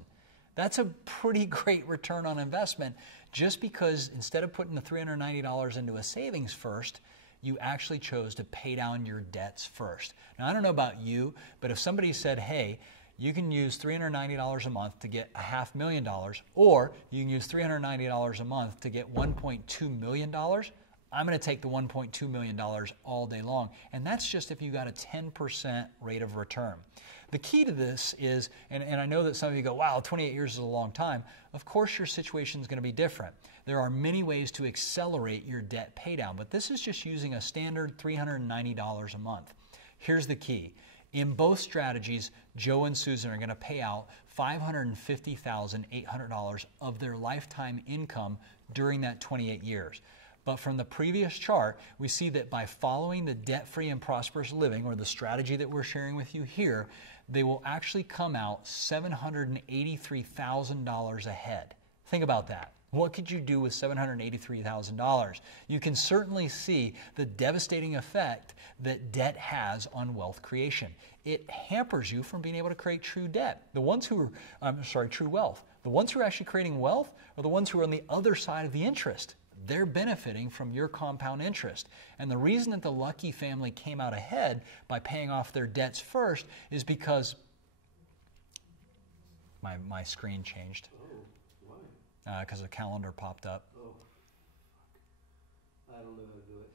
That's a pretty great return on investment just because instead of putting the $390 into a savings first, you actually chose to pay down your debts first. Now, I don't know about you, but if somebody said, hey, you can use $390 a month to get $500,000, or you can use $390 a month to get $1.2 million, I'm going to take the $1.2 million all day long. And that's just if you got a 10% rate of return. The key to this is, and I know that some of you go, wow, 28 years is a long time. Of course, your situation is going to be different. There are many ways to accelerate your debt paydown, but this is just using a standard $390 a month. Here's the key. In both strategies, Joe and Susan are going to pay out $550,800 of their lifetime income during that 28 years. But from the previous chart, we see that by following the debt-free and prosperous living, or the strategy that we're sharing with you here, they will actually come out $783,000 ahead. Think about that. What could you do with $783,000? You can certainly see the devastating effect that debt has on wealth creation. It hampers you from being able to create true debt. True wealth. The ones who are actually creating wealth are the ones who are on the other side of the interest. They're benefiting from your compound interest. And the reason that the lucky family came out ahead by paying off their debts first is because my screen changed. Oh, why? Because the calendar popped up. Oh, I don't know how to do it.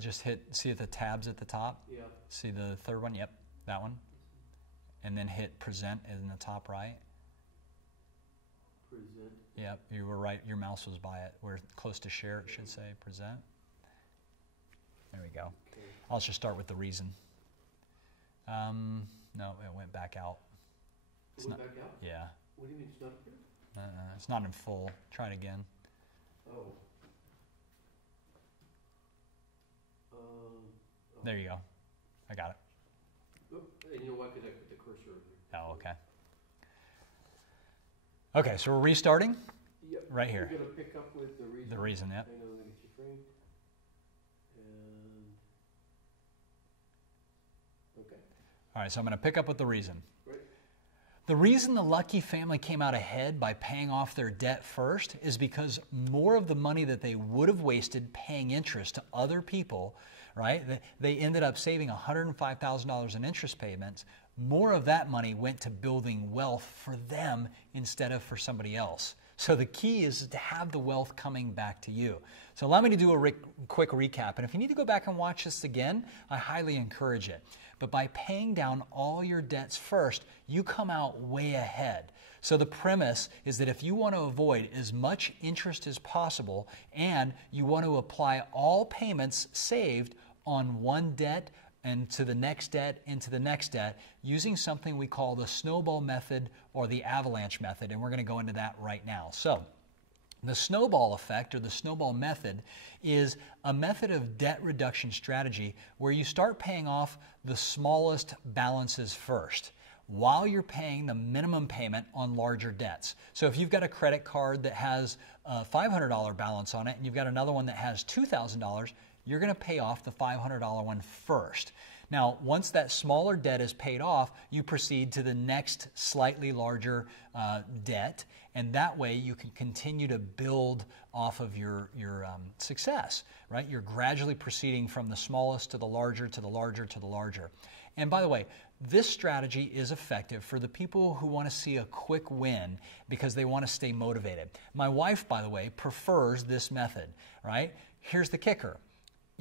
Just see the tabs at the top? Yeah. See the third one? Yep, that one. And then hit present in the top right. Present. Yep, you were right. Your mouse was by it. We're close to share, it should say present. There we go. Okay. I'll just start with the reason. No, it went back out. It went back out? Yeah. What do you mean it's not here? It's not in full. Try it again. Oh. There you go. I got it. Oh, and you know why? Because I put the cursor over there. Oh, okay. Okay, so we're restarting Yep. right here. We're going to pick up with the reason. The reason, yep. Hang on, let me get you framed. And, okay. All right, so I'm going to pick up with the reason. Right. The reason the lucky family came out ahead by paying off their debt first is because more of the money that they would have wasted paying interest to other people, right? They ended up saving $105,000 in interest payments. More of that money went to building wealth for them instead of for somebody else. So the key is to have the wealth coming back to you. So allow me to do a quick recap. And if you need to go back and watch this again, I highly encourage it. But by paying down all your debts first, you come out way ahead. So the premise is that if you want to avoid as much interest as possible and you want to apply all payments saved on one debt and to the next debt, into the next debt, using something we call the snowball method or the avalanche method, and we're going to go into that right now. So, the snowball effect, or the snowball method, is a method of debt reduction strategy where you start paying off the smallest balances first while you're paying the minimum payment on larger debts. So if you've got a credit card that has a $500 balance on it and you've got another one that has $2,000, you're going to pay off the $500 one first. Now, once that smaller debt is paid off, you proceed to the next slightly larger debt, and that way you can continue to build off of your success, right? You're gradually proceeding from the smallest to the larger, to the larger, to the larger. And by the way, this strategy is effective for the people who want to see a quick win because they want to stay motivated. My wife, by the way, prefers this method, right? Here's the kicker.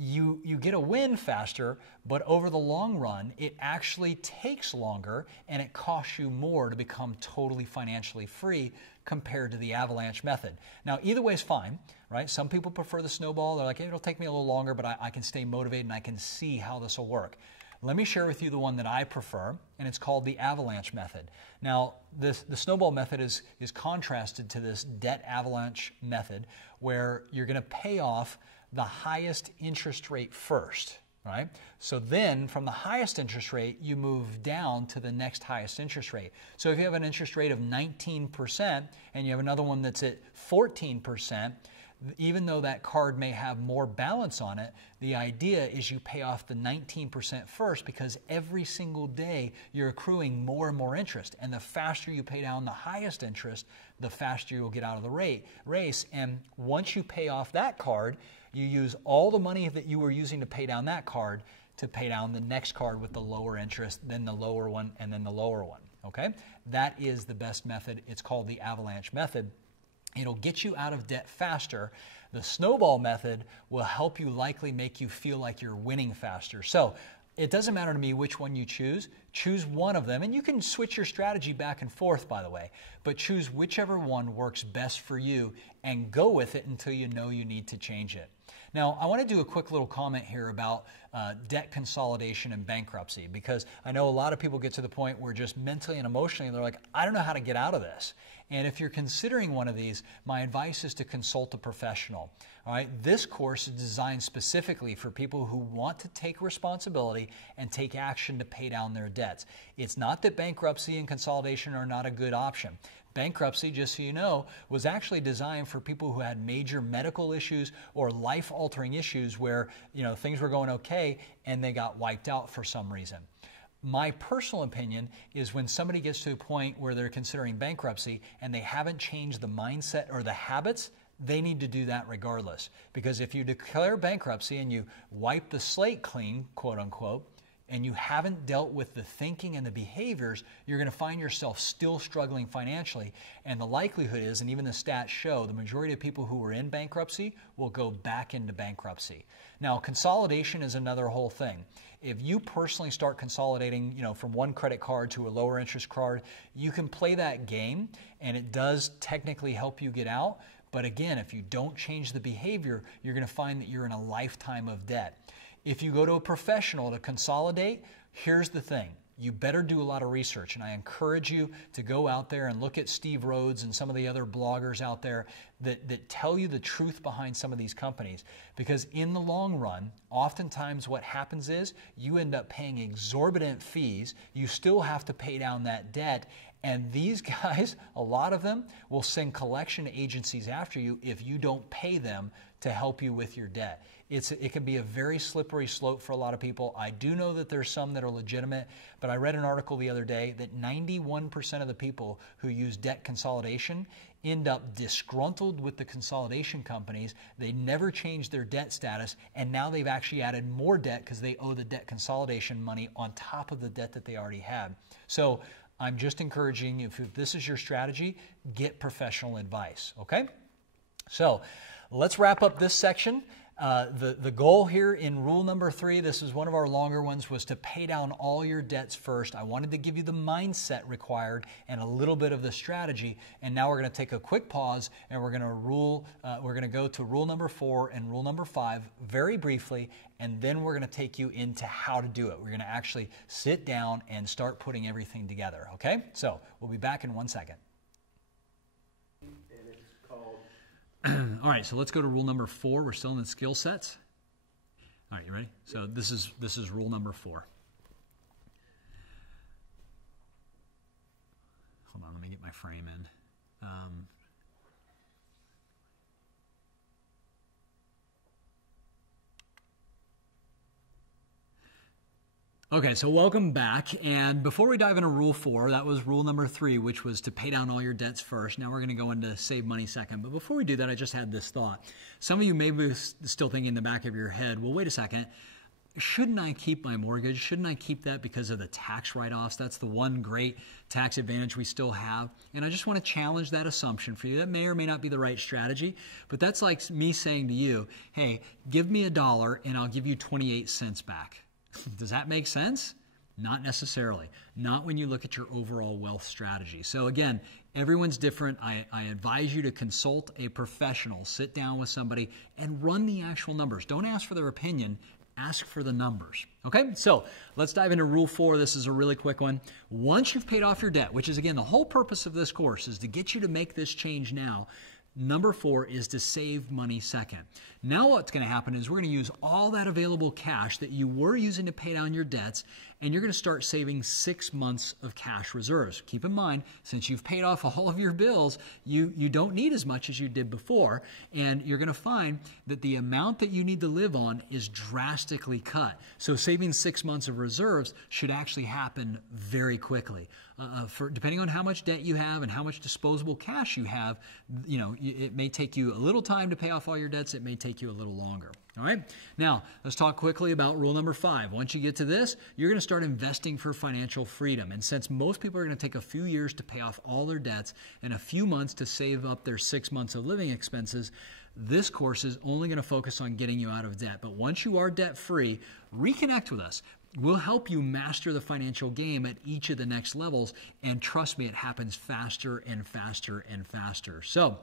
You get a win faster, but over the long run, it actually takes longer and it costs you more to become totally financially free compared to the avalanche method. Now, either way is fine, right? Some people prefer the snowball. They're like, hey, it'll take me a little longer, but I can stay motivated and I can see how this will work. Let me share with you the one that I prefer, and it's called the avalanche method. Now, the snowball method is contrasted to this debt avalanche method where you're going to pay off the highest interest rate first, right? So then from the highest interest rate, you move down to the next highest interest rate. So if you have an interest rate of 19% and you have another one that's at 14%, even though that card may have more balance on it, the idea is you pay off the 19% first, because every single day you're accruing more and more interest. And the faster you pay down the highest interest, the faster you'll get out of the race. And once you pay off that card, you use all the money that you were using to pay down that card to pay down the next card with the lower interest, then the lower one, and then the lower one. Okay? That is the best method. It's called the avalanche method. It'll get you out of debt faster. The snowball method will help you likely make you feel like you're winning faster. So it doesn't matter to me which one you choose. Choose one of them, and you can switch your strategy back and forth, by the way, but choose whichever one works best for you and go with it until you know you need to change it. Now, I want to do a quick little comment here about debt consolidation and bankruptcy, because I know a lot of people get to the point where just mentally and emotionally they're like, I don't know how to get out of this. And if you're considering one of these, my advice is to consult a professional. All right, this course is designed specifically for people who want to take responsibility and take action to pay down their debts. It's not that bankruptcy and consolidation are not a good option. Bankruptcy, just so you know, was actually designed for people who had major medical issues or life-altering issues where, things were going okay and they got wiped out for some reason. My personal opinion is when somebody gets to a point where they're considering bankruptcy and they haven't changed the mindset or the habits, they need to do that regardless. Because if you declare bankruptcy and you wipe the slate clean, quote unquote, and you haven't dealt with the thinking and the behaviors, you're going to find yourself still struggling financially. And the likelihood is, and even the stats show, the majority of people who are in bankruptcy will go back into bankruptcy. Now, consolidation is another whole thing. If you personally start consolidating, from one credit card to a lower interest card, you can play that game, and it does technically help you get out. But again, if you don't change the behavior, you're going to find that you're in a lifetime of debt. If you go to a professional to consolidate, here's the thing. You better do a lot of research, and I encourage you to go out there and look at Steve Rhodes and some of the other bloggers out there that tell you the truth behind some of these companies. Because in the long run, oftentimes what happens is you end up paying exorbitant fees. You still have to pay down that debt. And these guys, a lot of them, will send collection agencies after you if you don't pay them to help you with your debt. It can be a very slippery slope for a lot of people. I do know that there's some that are legitimate, but I read an article the other day that 91% of the people who use debt consolidation end up disgruntled with the consolidation companies. They never changed their debt status, and now they've actually added more debt because they owe the debt consolidation money on top of the debt that they already had. So I'm just encouraging you, if this is your strategy, get professional advice, okay? So let's wrap up this section. The goal here in rule number 3, this is one of our longer ones, was to pay down all your debts first. I wanted to give you the mindset required and a little bit of the strategy. And now we're going to take a quick pause and we're going to go to rule number 4 and rule number 5 very briefly, and then we're going to take you into how to do it. We're going to actually sit down and start putting everything together. Okay? So we'll be back in 1 second. All right, so let's go to rule number 4. We're still in the skill sets. All right, you ready? So this is rule number 4. Hold on, let me get my frame in. Okay, so welcome back. And before we dive into rule 4, that was rule number 3, which was to pay down all your debts first. Now we're going to go into save money second. But before we do that, I just had this thought. Some of you may be still thinking in the back of your head, well, wait a second. Shouldn't I keep my mortgage? Shouldn't I keep that because of the tax write-offs? That's the one great tax advantage we still have. And I just want to challenge that assumption for you. That may or may not be the right strategy, but that's like me saying to you, hey, give me $1 and I'll give you 28 cents back. Does that make sense? Not necessarily. Not when you look at your overall wealth strategy. So again, everyone's different. I advise you to consult a professional, sit down with somebody and run the actual numbers. Don't ask for their opinion, ask for the numbers. Okay, so let's dive into rule 4. This is a really quick one. Once you've paid off your debt, which is again, the whole purpose of this course is to get you to make this change now. Number 4 is to save money second. Now what's going to happen is we're going to use all that available cash that you were using to pay down your debts, and you're going to start saving 6 months of cash reserves. Keep in mind, since you've paid off all of your bills, you don't need as much as you did before, and you're going to find that the amount that you need to live on is drastically cut. So saving 6 months of reserves should actually happen very quickly. Depending on how much debt you have and how much disposable cash you have, it may take you a little time to pay off all your debts. It may take you a little longer. All right. Now, let's talk quickly about rule number 5. Once you get to this, you're going to start investing for financial freedom. And since most people are going to take a few years to pay off all their debts and a few months to save up their 6 months of living expenses, this course is only going to focus on getting you out of debt. But once you are debt-free, reconnect with us. We'll help you master the financial game at each of the next levels. And trust me, it happens faster and faster and faster. So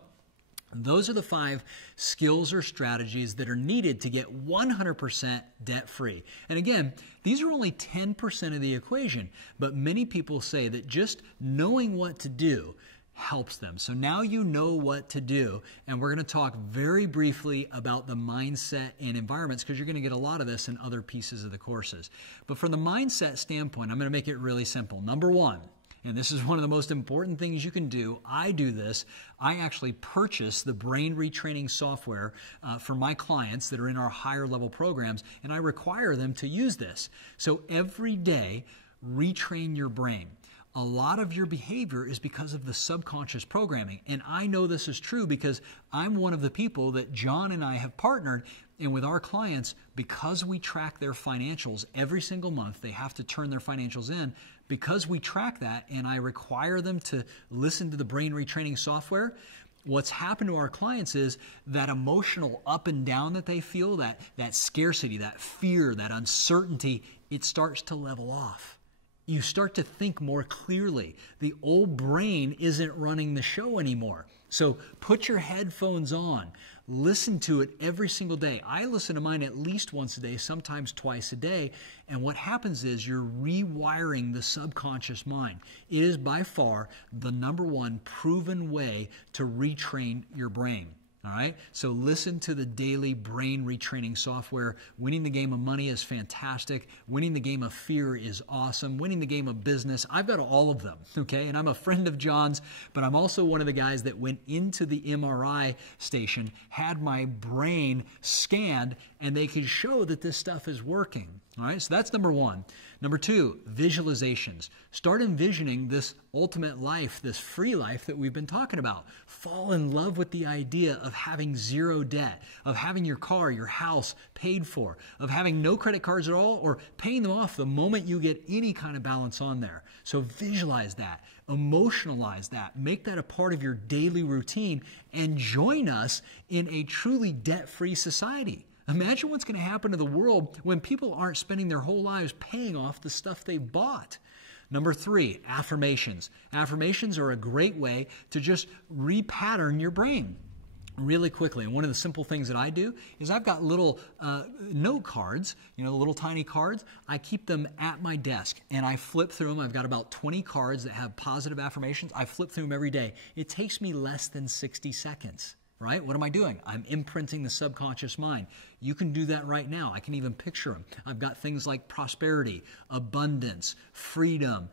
those are the 5 skills or strategies that are needed to get 100% debt-free. And again, these are only 10% of the equation, but many people say that just knowing what to do helps them. So now you know what to do, and we're going to talk very briefly about the mindset and environments, because you're going to get a lot of this in other pieces of the courses. But from the mindset standpoint, I'm going to make it really simple. Number 1, and this is one of the most important things you can do. I do this. I actually purchase the brain retraining software for my clients that are in our higher level programs, and I require them to use this. So every day, retrain your brain. A lot of your behavior is because of the subconscious programming. And I know this is true because I'm one of the people that John and I have partnered. And with our clients, because we track their financials every single month, they have to turn their financials in. Because we track that and I require them to listen to the brain retraining software, what's happened to our clients is that emotional up and down that they feel, that scarcity, that fear, that uncertainty, it starts to level off. You start to think more clearly. The old brain isn't running the show anymore. So put your headphones on. Listen to it every single day. I listen to mine at least once a day, sometimes twice a day. And what happens is you're rewiring the subconscious mind. It is by far the number 1 proven way to retrain your brain. All right, so listen to the daily brain retraining software. Winning the game of money is fantastic. Winning the game of fear is awesome. Winning the game of business, I've got all of them, okay? And I'm a friend of John's, but I'm also one of the guys that went into the MRI station, had my brain scanned, and they could show that this stuff is working. All right, so that's number 1. Number 2, visualizations. Start envisioning this ultimate life, this free life that we've been talking about. Fall in love with the idea of having 0 debt, of having your car, your house paid for, of having no credit cards at all or paying them off the moment you get any kind of balance on there. So visualize that, emotionalize that, make that a part of your daily routine, and join us in a truly debt-free society. Imagine what's going to happen to the world when people aren't spending their whole lives paying off the stuff they bought. Number 3, affirmations. Affirmations are a great way to just repattern your brain really quickly. And one of the simple things that I do is I've got little note cards, the little tiny cards. I keep them at my desk and I flip through them. I've got about 20 cards that have positive affirmations. I flip through them every day. It takes me less than 60 seconds. Right? What am I doing? I'm imprinting the subconscious mind. You can do that right now. I can even picture them. I've got things like prosperity, abundance, freedom,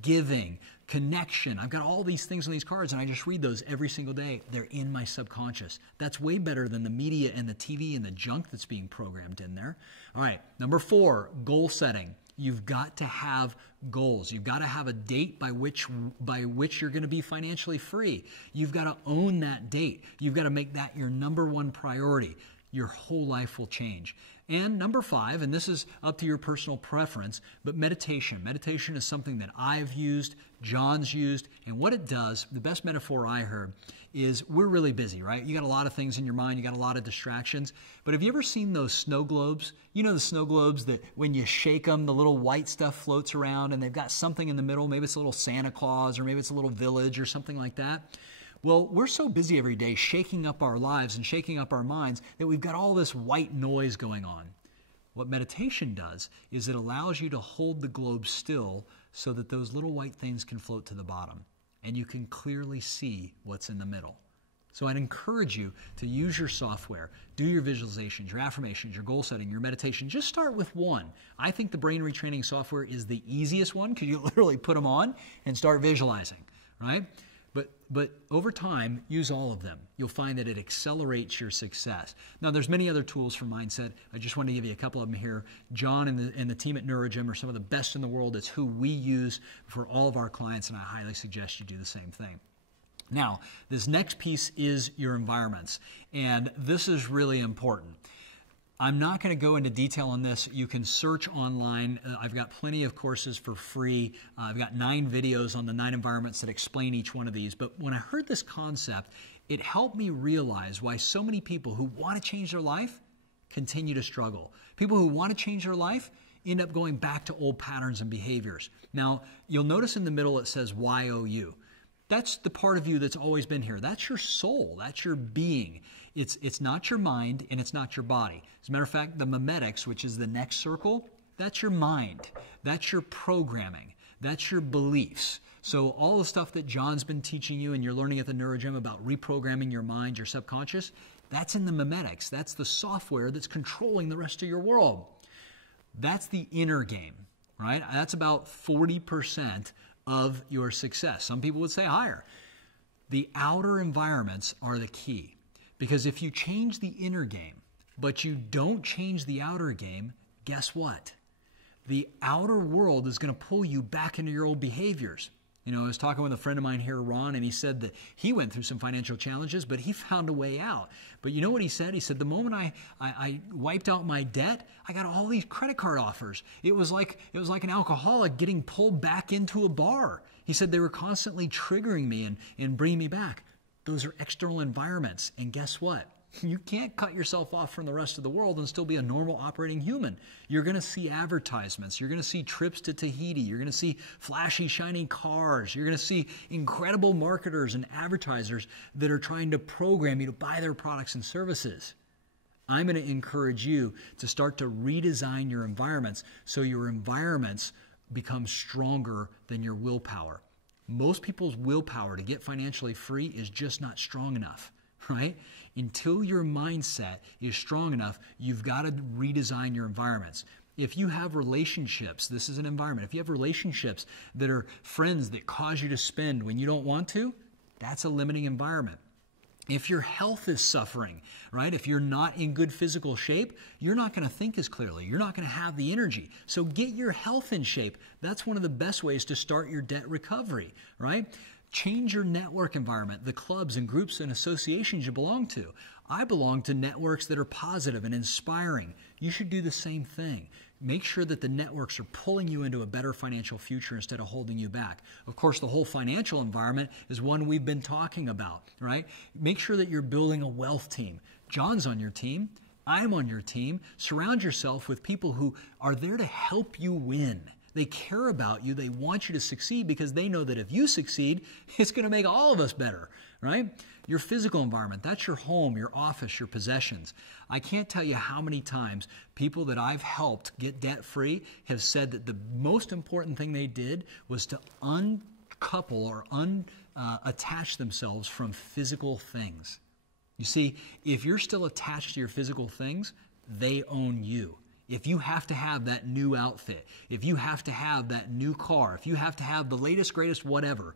giving, connection. I've got all these things on these cards, and I just read those every single day. They're in my subconscious. That's way better than the media and the TV and the junk that's being programmed in there. All right, number 4, goal setting. You've got to have goals. You've got to have a date by which you're going to be financially free. You've got to own that date. You've got to make that your number 1 priority. Your whole life will change. And number 5, and this is up to your personal preference, but meditation. Meditation is something that I've used, John's used, and what it does, the best metaphor I heard, is we're really busy, right? You got a lot of things in your mind, you got a lot of distractions, but have you ever seen those snow globes? You know the snow globes that when you shake them, the little white stuff floats around and they've got something in the middle, maybe it's a little Santa Claus or maybe it's a little village or something like that. Well, we're so busy every day shaking up our lives and shaking up our minds that we've got all this white noise going on. What meditation does is it allows you to hold the globe still so that those little white things can float to the bottom and you can clearly see what's in the middle. So I'd encourage you to use your software, do your visualizations, your affirmations, your goal setting, your meditation. Just start with one. I think the brain retraining software is the easiest one because you literally put them on and start visualizing, right? But over time, use all of them. You'll find that it accelerates your success. Now, there's many other tools for mindset. I just want to give you a couple of them here. John and the team at NeuroGym are some of the best in the world. It's who we use for all of our clients, and I highly suggest you do the same thing. Now, this next piece is your environments, and this is really important. I'm not going to go into detail on this. You can search online. I've got plenty of courses for free. I've got 9 videos on the 9 environments that explain each one of these. But when I heard this concept, it helped me realize why so many people who want to change their life continue to struggle. People who want to change their life end up going back to old patterns and behaviors. Now, you'll notice in the middle it says YOU. That's the part of you that's always been here. That's your soul. That's your being. It's not your mind and it's not your body. As a matter of fact, the memetics, which is the next circle, that's your mind. That's your programming. That's your beliefs. So all the stuff that John's been teaching you and you're learning at the NeuroGym about reprogramming your mind, your subconscious, that's in the memetics. That's the software that's controlling the rest of your world. That's the inner game, right? That's about 40% of your success. Some people would say higher. The outer environments are the key. Because if you change the inner game, but you don't change the outer game, guess what? The outer world is going to pull you back into your old behaviors. You know, I was talking with a friend of mine here, Ron, and he said that he went through some financial challenges, but he found a way out. But you know what he said? He said, the moment I wiped out my debt, I got all these credit card offers. It was like an alcoholic getting pulled back into a bar. He said they were constantly triggering me and bringing me back. Those are external environments. And guess what? You can't cut yourself off from the rest of the world and still be a normal operating human. You're going to see advertisements. You're going to see trips to Tahiti. You're going to see flashy, shiny cars. You're going to see incredible marketers and advertisers that are trying to program you to buy their products and services. I'm going to encourage you to start to redesign your environments so your environments become stronger than your willpower. Most people's willpower to get financially free is just not strong enough, right? Until your mindset is strong enough, you've got to redesign your environments. If you have relationships, this is an environment. If you have relationships that are friends that cause you to spend when you don't want to, that's a limiting environment. If your health is suffering, right? If you're not in good physical shape, you're not going to think as clearly. You're not going to have the energy. So get your health in shape. That's one of the best ways to start your debt recovery, right? Change your network environment, the clubs and groups and associations you belong to. I belong to networks that are positive and inspiring. You should do the same thing. Make sure that the networks are pulling you into a better financial future instead of holding you back. Of course, the whole financial environment is one we've been talking about, right? Make sure that you're building a wealth team. John's on your team. I'm on your team. Surround yourself with people who are there to help you win. They care about you. They want you to succeed because they know that if you succeed, it's going to make all of us better, right? Your physical environment, that's your home, your office, your possessions. I can't tell you how many times people that I've helped get debt-free have said that the most important thing they did was to uncouple or attach themselves from physical things. You see, if you're still attached to your physical things, they own you. If you have to have that new outfit, if you have to have that new car, if you have to have the latest, greatest, whatever,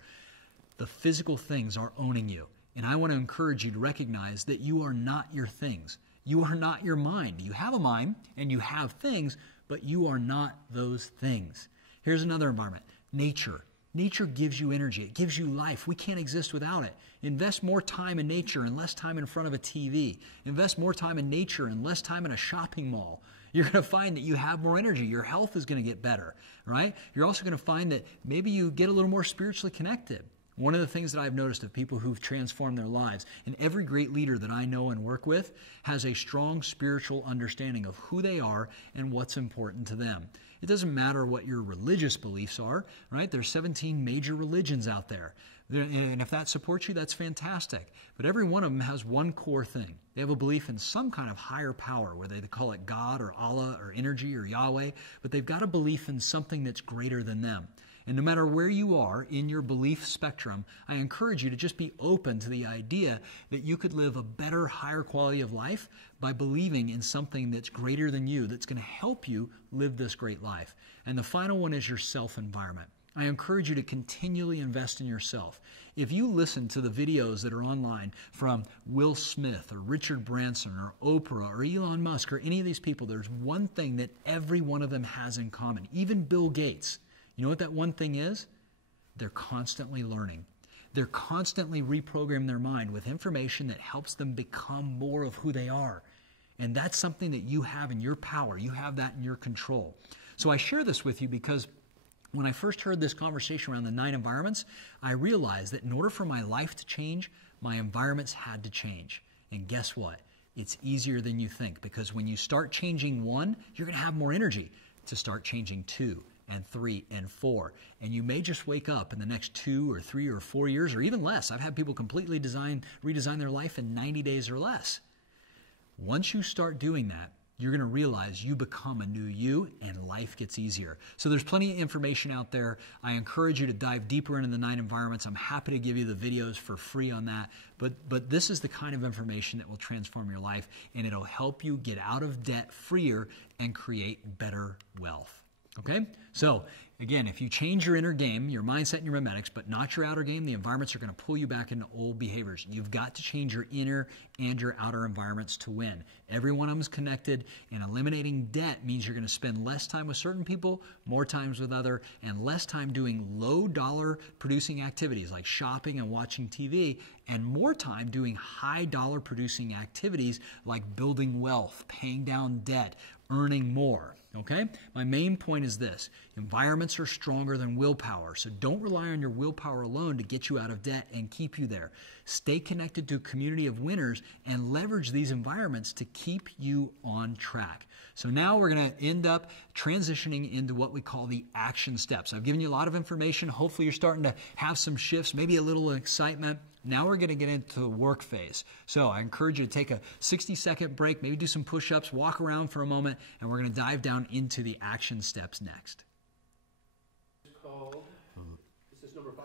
the physical things are owning you. And I want to encourage you to recognize that you are not your things. You are not your mind. You have a mind and you have things, but you are not those things. Here's another environment, nature. Nature gives you energy. It gives you life. We can't exist without it. Invest more time in nature and less time in front of a TV. Invest more time in nature and less time in a shopping mall. You're going to find that you have more energy. Your health is going to get better, right? You're also going to find that maybe you get a little more spiritually connected. One of the things that I've noticed of people who've transformed their lives, and every great leader that I know and work with has a strong spiritual understanding of who they are and what's important to them. It doesn't matter what your religious beliefs are, right? There's 17 major religions out there. And if that supports you, that's fantastic. But every one of them has one core thing. They have a belief in some kind of higher power, whether they call it God or Allah or energy or Yahweh, but they've got a belief in something that's greater than them. And no matter where you are in your belief spectrum, I encourage you to just be open to the idea that you could live a better, higher quality of life by believing in something that's greater than you, that's going to help you live this great life. And the final one is your self-environment. I encourage you to continually invest in yourself. If you listen to the videos that are online from Will Smith or Richard Branson or Oprah or Elon Musk or any of these people, there's one thing that every one of them has in common. Even Bill Gates. You know what that one thing is? They're constantly learning. They're constantly reprogramming their mind with information that helps them become more of who they are. And that's something that you have in your power. You have that in your control. So I share this with you because when I first heard this conversation around the 9 environments, I realized that in order for my life to change, my environments had to change. And guess what? It's easier than you think, because when you start changing 1, you're going to have more energy to start changing 2 and 3 and 4. And you may just wake up in the next 2 or 3 or 4 years or even less. I've had people completely redesign their life in 90 days or less. Once you start doing that, you're going to realize you become a new you and life gets easier. So there's plenty of information out there. I encourage you to dive deeper into the 9 environments. I'm happy to give you the videos for free on that. But this is the kind of information that will transform your life, and it'll help you get out of debt freer and create better wealth. Okay? So, again, if you change your inner game, your mindset and your memetics, but not your outer game, the environments are going to pull you back into old behaviors. You've got to change your inner and your outer environments to win. Every one of them is connected, and eliminating debt means you're going to spend less time with certain people, more times with other, and less time doing low-dollar producing activities like shopping and watching TV, and more time doing high-dollar producing activities like building wealth, paying down debt, earning more. Okay? My main point is this. Environments are stronger than willpower, so don't rely on your willpower alone to get you out of debt and keep you there. Stay connected to a community of winners and leverage these environments to keep you on track. So now we're going to end up transitioning into what we call the action steps. I've given you a lot of information. Hopefully you're starting to have some shifts, maybe a little excitement. Now we're going to get into the work phase. So I encourage you to take a 60-second break, maybe do some push-ups, walk around for a moment, and we're going to dive down into the action steps next. It's called, is this number 5?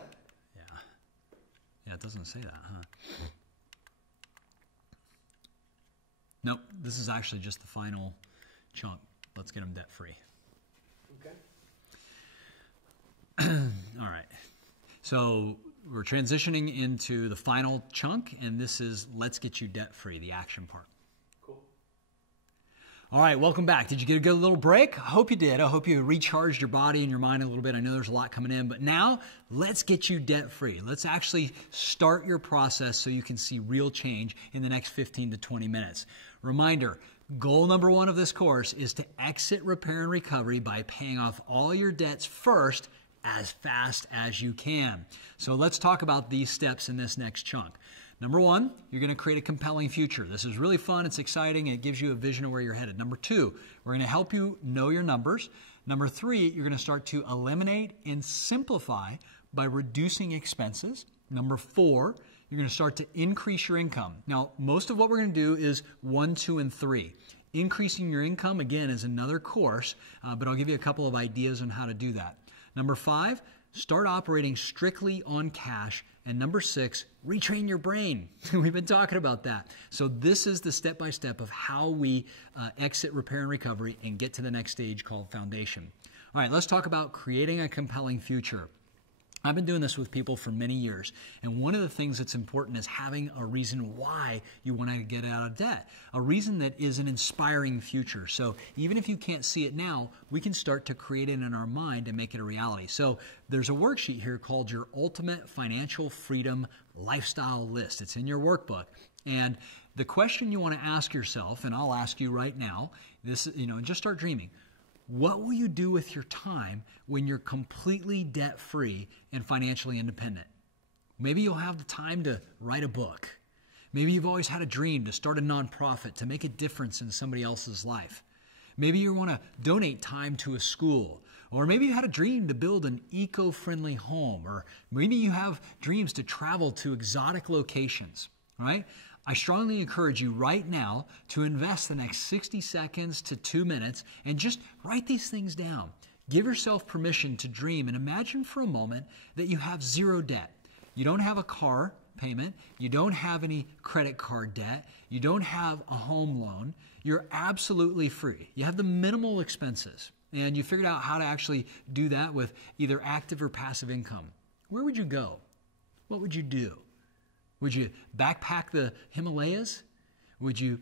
Yeah. Yeah, it doesn't say that, huh? Nope, this is actually just the final chunk. Let's get them debt-free. Okay. All right. So we're transitioning into the final chunk, and this is let's get you debt-free, the action part. Cool. All right, welcome back. Did you get a good little break? I hope you did. I hope you recharged your body and your mind a little bit. I know there's a lot coming in, but now let's get you debt-free. Let's actually start your process so you can see real change in the next 15 to 20 minutes. Reminder, goal number 1 of this course is to exit repair and recovery by paying off all your debts first as fast as you can. So let's talk about these steps in this next chunk. Number 1, you're going to create a compelling future. This is really fun. It's exciting. And it gives you a vision of where you're headed. Number 2, we're going to help you know your numbers. Number 3, you're going to start to eliminate and simplify by reducing expenses. Number 4, you're going to start to increase your income. Now, most of what we're going to do is 1, 2, and 3. Increasing your income, again, is another course, but I'll give you a couple of ideas on how to do that. Number 5, start operating strictly on cash. And number 6, retrain your brain. We've been talking about that. So this is the step-by-step of how we exit repair and recovery and get to the next stage called foundation. All right, let's talk about creating a compelling future. I've been doing this with people for many years, and one of the things that's important is having a reason why you want to get out of debt, a reason that is an inspiring future. So even if you can't see it now, we can start to create it in our mind and make it a reality. So there's a worksheet here called your Ultimate Financial Freedom Lifestyle List. It's in your workbook, and the question you want to ask yourself, and I'll ask you right now, this, just start dreaming. What will you do with your time when you're completely debt-free and financially independent? Maybe you'll have the time to write a book. Maybe you've always had a dream to start a nonprofit to make a difference in somebody else's life. Maybe you want to donate time to a school. Or maybe you had a dream to build an eco-friendly home. Or maybe you have dreams to travel to exotic locations, right? I strongly encourage you right now to invest the next 60 seconds to 2 minutes and just write these things down. Give yourself permission to dream and imagine for a moment that you have zero debt. You don't have a car payment. You don't have any credit card debt. You don't have a home loan. You're absolutely free. You have the minimal expenses. And you figured out how to actually do that with either active or passive income. Where would you go? What would you do? Would you backpack the Himalayas? What would you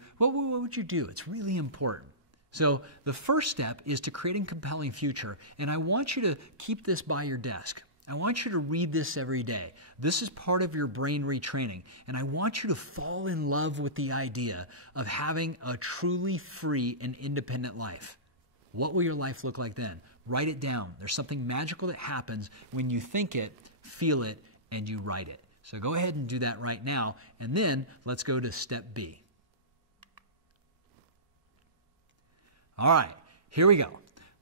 do? It's really important. So the first step is to creating a compelling future. And I want you to keep this by your desk. I want you to read this every day. This is part of your brain retraining. And I want you to fall in love with the idea of having a truly free and independent life. What will your life look like then? Write it down. There's something magical that happens when you think it, feel it, and you write it. So go ahead and do that right now. And then let's go to step B. All right, here we go.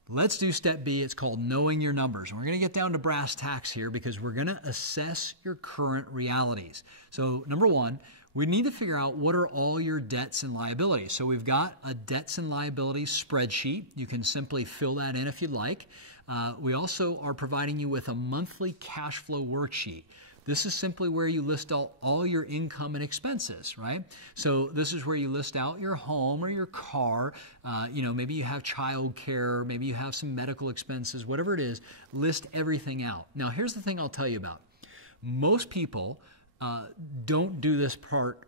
Let's do step B. It's called knowing your numbers. And we're going to get down to brass tacks here because we're going to assess your current realities. So number one, we need to figure out what are all your debts and liabilities. So we've got a debts and liabilities spreadsheet. You can simply fill that in if you'd like. We also are providing you with a monthly cash flow worksheet. This is simply where you list out all your income and expenses, right? So this is where you list out your home or your car. Maybe you have child care, maybe you have some medical expenses, whatever it is, list everything out. Now, here's the thing I'll tell you about. Most people don't do this part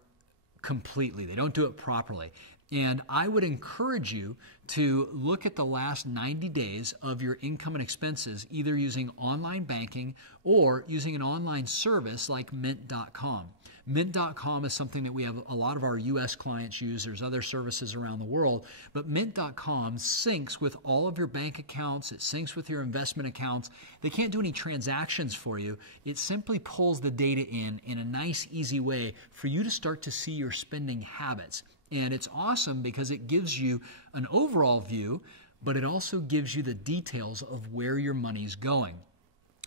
completely. They don't do it properly. And I would encourage you to look at the last 90 days of your income and expenses, either using online banking or using an online service like Mint.com. Mint.com is something that we have a lot of our U.S. clients use. There's other services around the world, but Mint.com syncs with all of your bank accounts. It syncs with your investment accounts. They can't do any transactions for you. It simply pulls the data in a nice, easy way for you to start to see your spending habits. And it's awesome because it gives you an overall view, but it also gives you the details of where your money's going.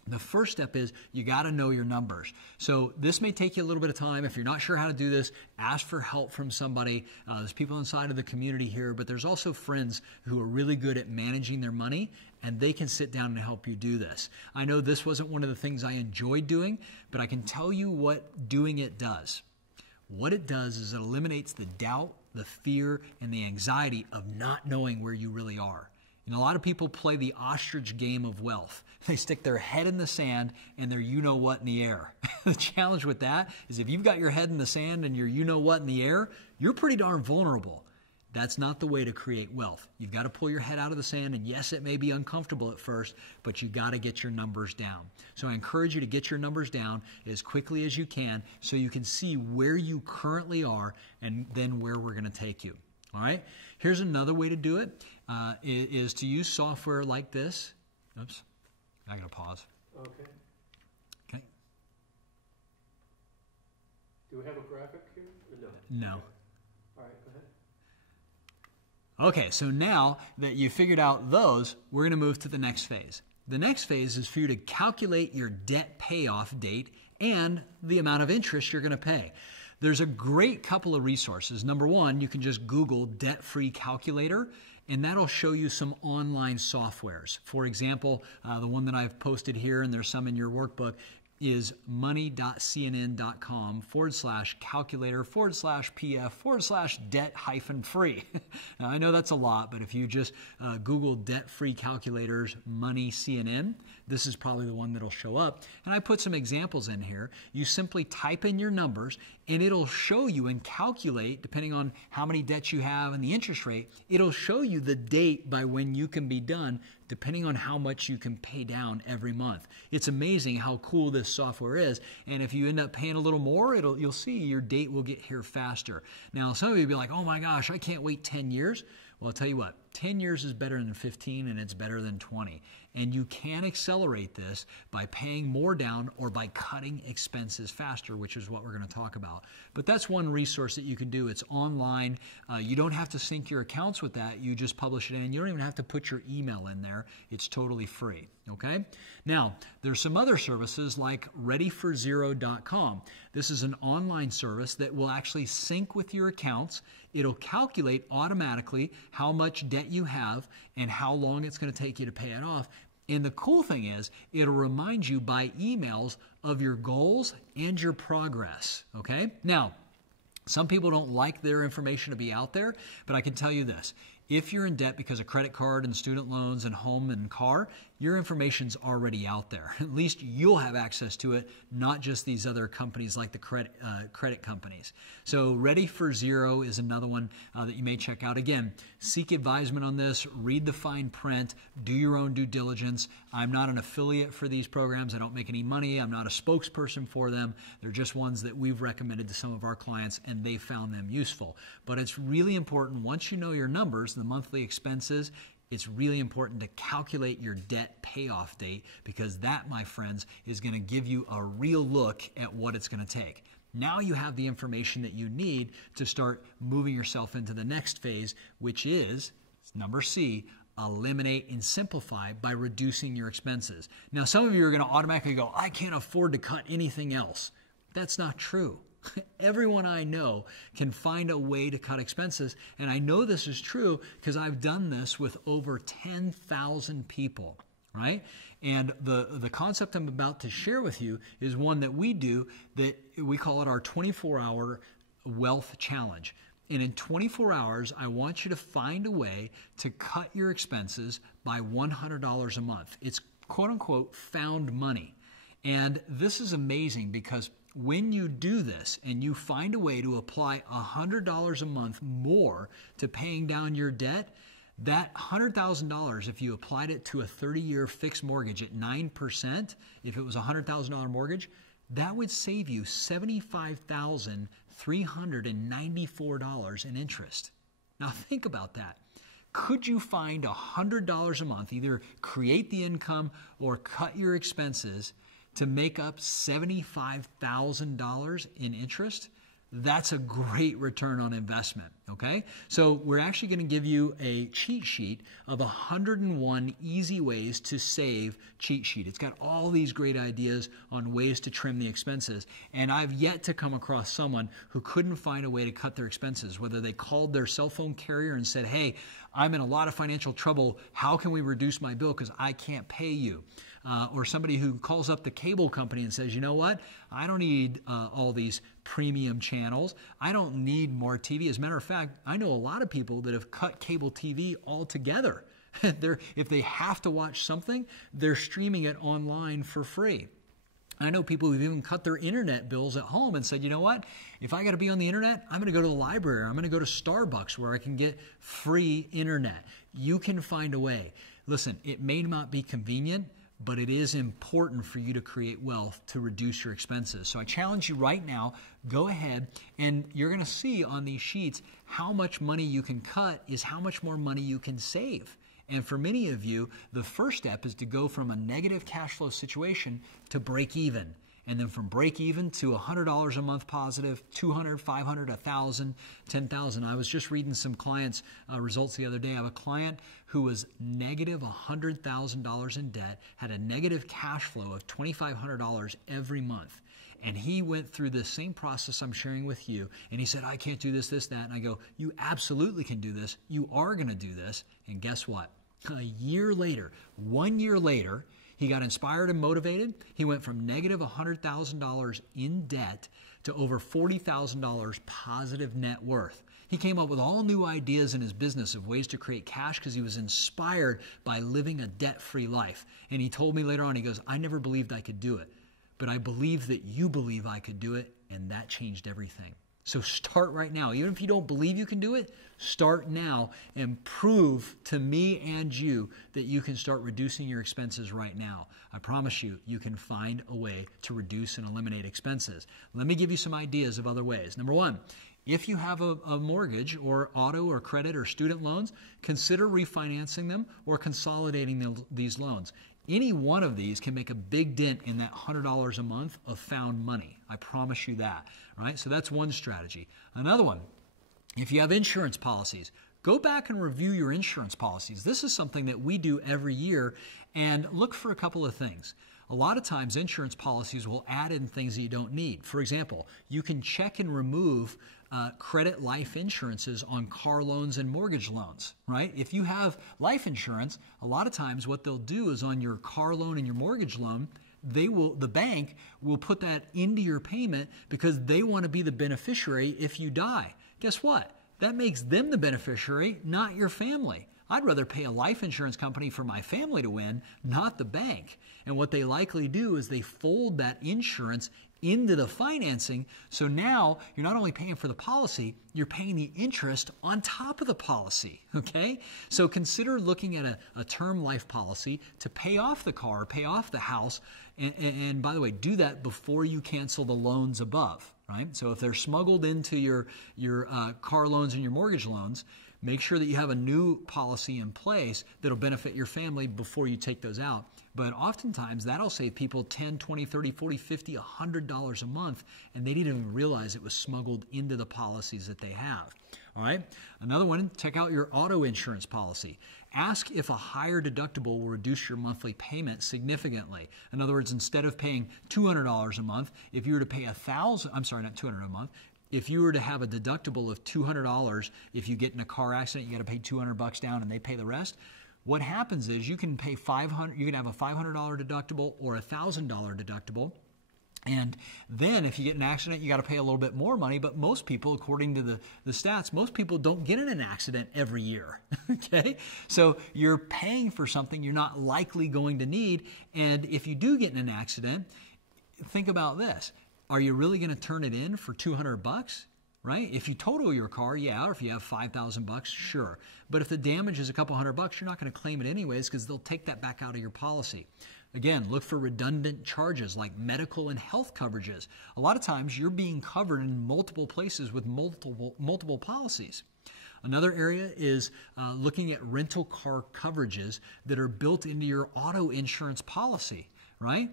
The first step is you got to know your numbers. So this may take you a little bit of time. If you're not sure how to do this, ask for help from somebody. There's people inside of the community here, but there's also friends who are really good at managing their money, and they can sit down and help you do this. I know this wasn't one of the things I enjoyed doing, but I can tell you what doing it does. What it does is it eliminates the doubt, the fear, and the anxiety of not knowing where you really are. And a lot of people play the ostrich game of wealth. They stick their head in the sand and they're you-know-what in the air. The challenge with that is if you've got your head in the sand and you're you-know-what in the air, you're pretty darn vulnerable. That's not the way to create wealth. You've got to pull your head out of the sand, and yes, it may be uncomfortable at first, but you got to get your numbers down. So I encourage you to get your numbers down as quickly as you can so you can see where you currently are and then where we're going to take you. All right? Here's another way to do it, is to use software like this. Oops, I got to pause. Okay. Okay. Do we have a graphic here? No. Okay. All right, go ahead. Okay, so now that you've figured out those, we're going to move to the next phase. The next phase is for you to calculate your debt payoff date and the amount of interest you're going to pay. There's a great couple of resources. Number one, you can just Google debt-free calculator, and that'll show you some online softwares. For example, the one that I've posted here, and there's some in your workbook, is money.cnn.com/calculator/pf/debt-free. Now, I know that's a lot, but if you just Google debt-free calculators money CNN, this is probably the one that'll show up. And I put some examples in here. You simply type in your numbers, and it'll show you and calculate, depending on how many debts you have and the interest rate, it'll show you the date by when you can be done, depending on how much you can pay down every month. It's amazing how cool this software is, and if you end up paying a little more, you'll see your date will get here faster. Now, some of you will be like, oh my gosh, I can't wait 10 years. Well, I'll tell you what, 10 years is better than 15, and it's better than 20. And you can accelerate this by paying more down or by cutting expenses faster, which is what we're going to talk about. But that's one resource that you can do. It's online. You don't have to sync your accounts with that. You just publish it in. You don't even have to put your email in there. It's totally free. Okay? Now, there's some other services like readyforzero.com. This is an online service that will actually sync with your accounts. It'll calculate automatically how much debt you have and how long it's going to take you to pay it off. And the cool thing is, it'll remind you by emails of your goals and your progress, okay? Now, some people don't like their information to be out there, but I can tell you this. If you're in debt because of credit card and student loans and home and car, your information's already out there. At least you'll have access to it, not just these other companies like the credit companies. So Ready for Zero is another one that you may check out. Again, seek advisement on this, read the fine print, do your own due diligence. I'm not an affiliate for these programs. I don't make any money. I'm not a spokesperson for them. They're just ones that we've recommended to some of our clients and they found them useful. But it's really important, once you know your numbers, the monthly expenses, it's really important to calculate your debt payoff date, because that, my friends, is going to give you a real look at what it's going to take. Now you have the information that you need to start moving yourself into the next phase, which is number C, eliminate and simplify by reducing your expenses. Now, some of you are going to automatically go, I can't afford to cut anything else. That's not true. Everyone I know can find a way to cut expenses, and I know this is true because I've done this with over 10,000 people, right? And the concept I'm about to share with you is one that we do that we call it our 24-hour wealth challenge. And in 24 hours, I want you to find a way to cut your expenses by $100 a month. It's quote-unquote found money. And this is amazing because when you do this and you find a way to apply $100 a month more to paying down your debt, that $100,000, if you applied it to a 30-year fixed mortgage at 9%, if it was a $100,000 mortgage, that would save you $75,394 in interest. Now think about that. Could you find $100 a month, either create the income or cut your expenses, to make up $75,000 in interest? That's a great return on investment, okay? So we're actually going to give you a cheat sheet of 101 easy ways to save cheat sheet. It's got all these great ideas on ways to trim the expenses. And I've yet to come across someone who couldn't find a way to cut their expenses, whether they called their cell phone carrier and said, hey, I'm in a lot of financial trouble. How can we reduce my bill because I can't pay you? Or somebody who calls up the cable company and says, you know what, I don't need all these premium channels. I don't need more TV. As a matter of fact, I know a lot of people that have cut cable TV altogether. If they have to watch something, they're streaming it online for free. I know people who've even cut their internet bills at home and said, you know what, if I got to be on the internet, I'm going to go to the library. I'm going to go to Starbucks where I can get free internet. You can find a way. Listen, it may not be convenient, but it is important for you to create wealth to reduce your expenses. So I challenge you right now, go ahead and you're going to see on these sheets how much money you can cut is how much more money you can save. And for many of you, the first step is to go from a negative cash flow situation to break even. And then from break even to $100 a month positive, $200, $500, $1,000, $10,000. I was just reading some clients' results the other day. I have a client who was negative $100,000 in debt, had a negative cash flow of $2,500 every month. And he went through the same process I'm sharing with you. And he said, I can't do this, this, that. And I go, you absolutely can do this. You are going to do this. And guess what? A year later, 1 year later, he got inspired and motivated. He went from negative $100,000 in debt to over $40,000 positive net worth. He came up with all new ideas in his business of ways to create cash because he was inspired by living a debt-free life. And he told me later on, he goes, I never believed I could do it, but I believe that you believe I could do it, and that changed everything. So start right now. Even if you don't believe you can do it, start now and prove to me and you that you can start reducing your expenses right now. I promise you, you can find a way to reduce and eliminate expenses. Let me give you some ideas of other ways. Number one, if you have a mortgage or auto or credit or student loans, consider refinancing them or consolidating these loans. Any one of these can make a big dent in that $100 a month of found money. I promise you that, right? So that's one strategy. Another one, if you have insurance policies, go back and review your insurance policies. This is something that we do every year, and look for a couple of things. A lot of times insurance policies will add in things that you don't need. For example, you can check and remove credit life insurances on car loans and mortgage loans, right? If you have life insurance, a lot of times what they'll do is on your car loan and your mortgage loan, the bank will put that into your payment because they want to be the beneficiary if you die. Guess what? That makes them the beneficiary, not your family. I'd rather pay a life insurance company for my family to win, not the bank. And what they likely do is they fold that insurance into the financing. So now you're not only paying for the policy, you're paying the interest on top of the policy, okay? So consider looking at a term life policy to pay off the car, pay off the house, and by the way, do that before you cancel the loans above, right? So if they're smuggled into your car loans and your mortgage loans, make sure that you have a new policy in place that'll benefit your family before you take those out. But oftentimes that'll save people $10, $20, $30, $40, $50, $100 a month, and they didn't even realize it was smuggled into the policies that they have. All right. Another one, check out your auto insurance policy. Ask if a higher deductible will reduce your monthly payment significantly. In other words, instead of paying $200 a month, if you were to pay not $200 a month, if you were to have a deductible of $200, if you get in a car accident, you got to pay $200 down and they pay the rest. What happens is you can pay $500. You can have a $500 deductible or a $1,000 deductible. And then if you get in an accident, you got to pay a little bit more money. But most people, according to the stats, most people don't get in an accident every year. Okay? So you're paying for something you're not likely going to need. And if you do get in an accident, think about this. Are you really going to turn it in for $200? Right? If you total your car, yeah, or if you have $5,000, sure. But if the damage is a couple $100, you're not going to claim it anyways because they'll take that back out of your policy. Again, look for redundant charges like medical and health coverages. A lot of times you're being covered in multiple places with multiple policies. Another area is looking at rental car coverages that are built into your auto insurance policy, right?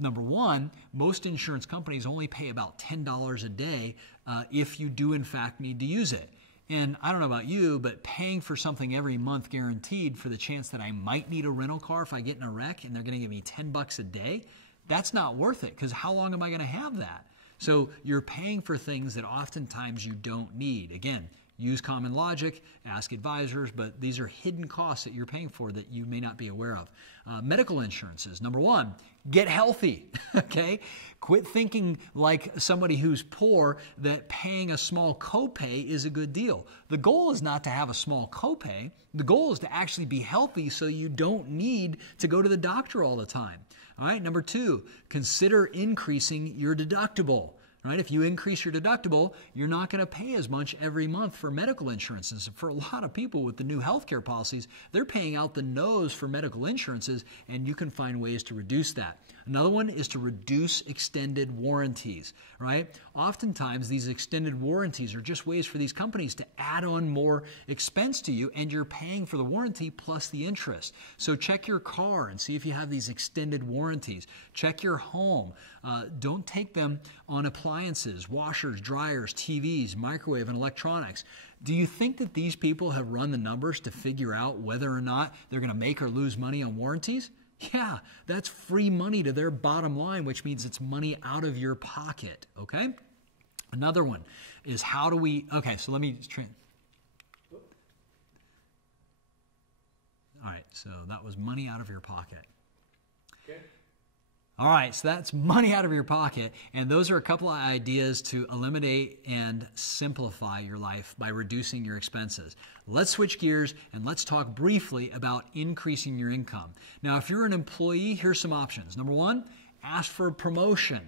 Number one, most insurance companies only pay about $10 a day if you do in fact need to use it. And I don't know about you, but paying for something every month guaranteed for the chance that I might need a rental car if I get in a wreck and they're going to give me $10 a day, that's not worth it because how long am I going to have that? So you're paying for things that oftentimes you don't need. Again, use common logic, ask advisors, but these are hidden costs that you're paying for that you may not be aware of. Medical insurances. Number one, get healthy, okay? Quit thinking like somebody who's poor that paying a small copay is a good deal. The goal is not to have a small copay. The goal is to actually be healthy so you don't need to go to the doctor all the time. All right, number two, consider increasing your deductible. Right? If you increase your deductible, you're not going to pay as much every month for medical insurances. For a lot of people with the new healthcare policies, they're paying out the nose for medical insurances, and you can find ways to reduce that. Another one is to reduce extended warranties, right? Oftentimes, these extended warranties are just ways for these companies to add on more expense to you, and you're paying for the warranty plus the interest. So check your car and see if you have these extended warranties. Check your home. Don't take them on appliances, washers, dryers, TVs, microwave, and electronics. Do you think that these people have run the numbers to figure out whether or not they're going to make or lose money on warranties? Yeah, that's free money to their bottom line, which means it's money out of your pocket, okay? Another one is how do we, okay, so let me, all right, so that was money out of your pocket. Okay. All right, so that's money out of your pocket, and those are a couple of ideas to eliminate and simplify your life by reducing your expenses. Let's switch gears and let's talk briefly about increasing your income. Now, if you're an employee, here's some options. Number one, ask for a promotion.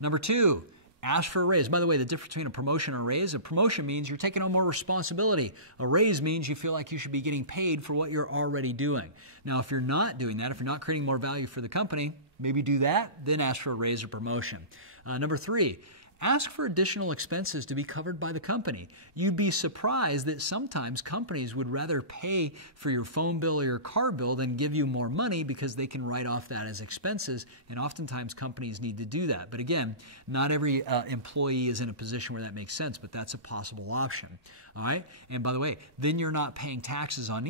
Number two, ask for a raise. By the way, the difference between a promotion and a promotion means you're taking on more responsibility. A raise means you feel like you should be getting paid for what you're already doing. Now, if you're not doing that, if you're not creating more value for the company, maybe do that, then ask for a raise or promotion. Number three, ask for additional expenses to be covered by the company. You'd be surprised that sometimes companies would rather pay for your phone bill or your car bill than give you more money because they can write off that as expenses, and oftentimes companies need to do that. But again, not every employee is in a position where that makes sense, but that's a possible option. All right. And by the way, then you're not paying taxes on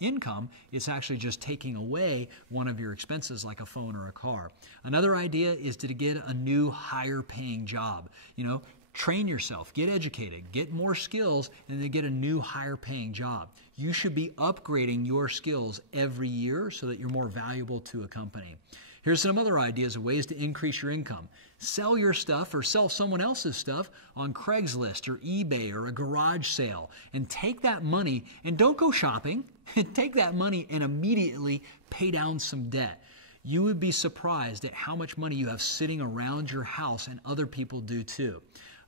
income. It's actually just taking away one of your expenses like a phone or a car. Another idea is to get a new higher paying job. Train yourself, get educated, get more skills, and then get a new higher paying job. You should be upgrading your skills every year so that you're more valuable to a company. Here's some other ideas of ways to increase your income. Sell your stuff or sell someone else's stuff on Craigslist or eBay or a garage sale, and take that money and don't go shopping. Take that money and immediately pay down some debt. You would be surprised at how much money you have sitting around your house, and other people do too.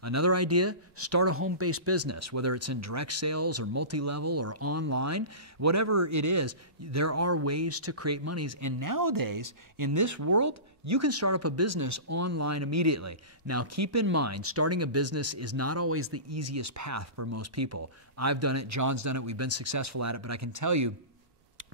Another idea, start a home-based business, whether it's in direct sales or multi-level or online, whatever it is, there are ways to create monies. And nowadays, in this world, you can start up a business online immediately. Now, keep in mind, starting a business is not always the easiest path for most people. I've done it, John's done it, we've been successful at it, but I can tell you,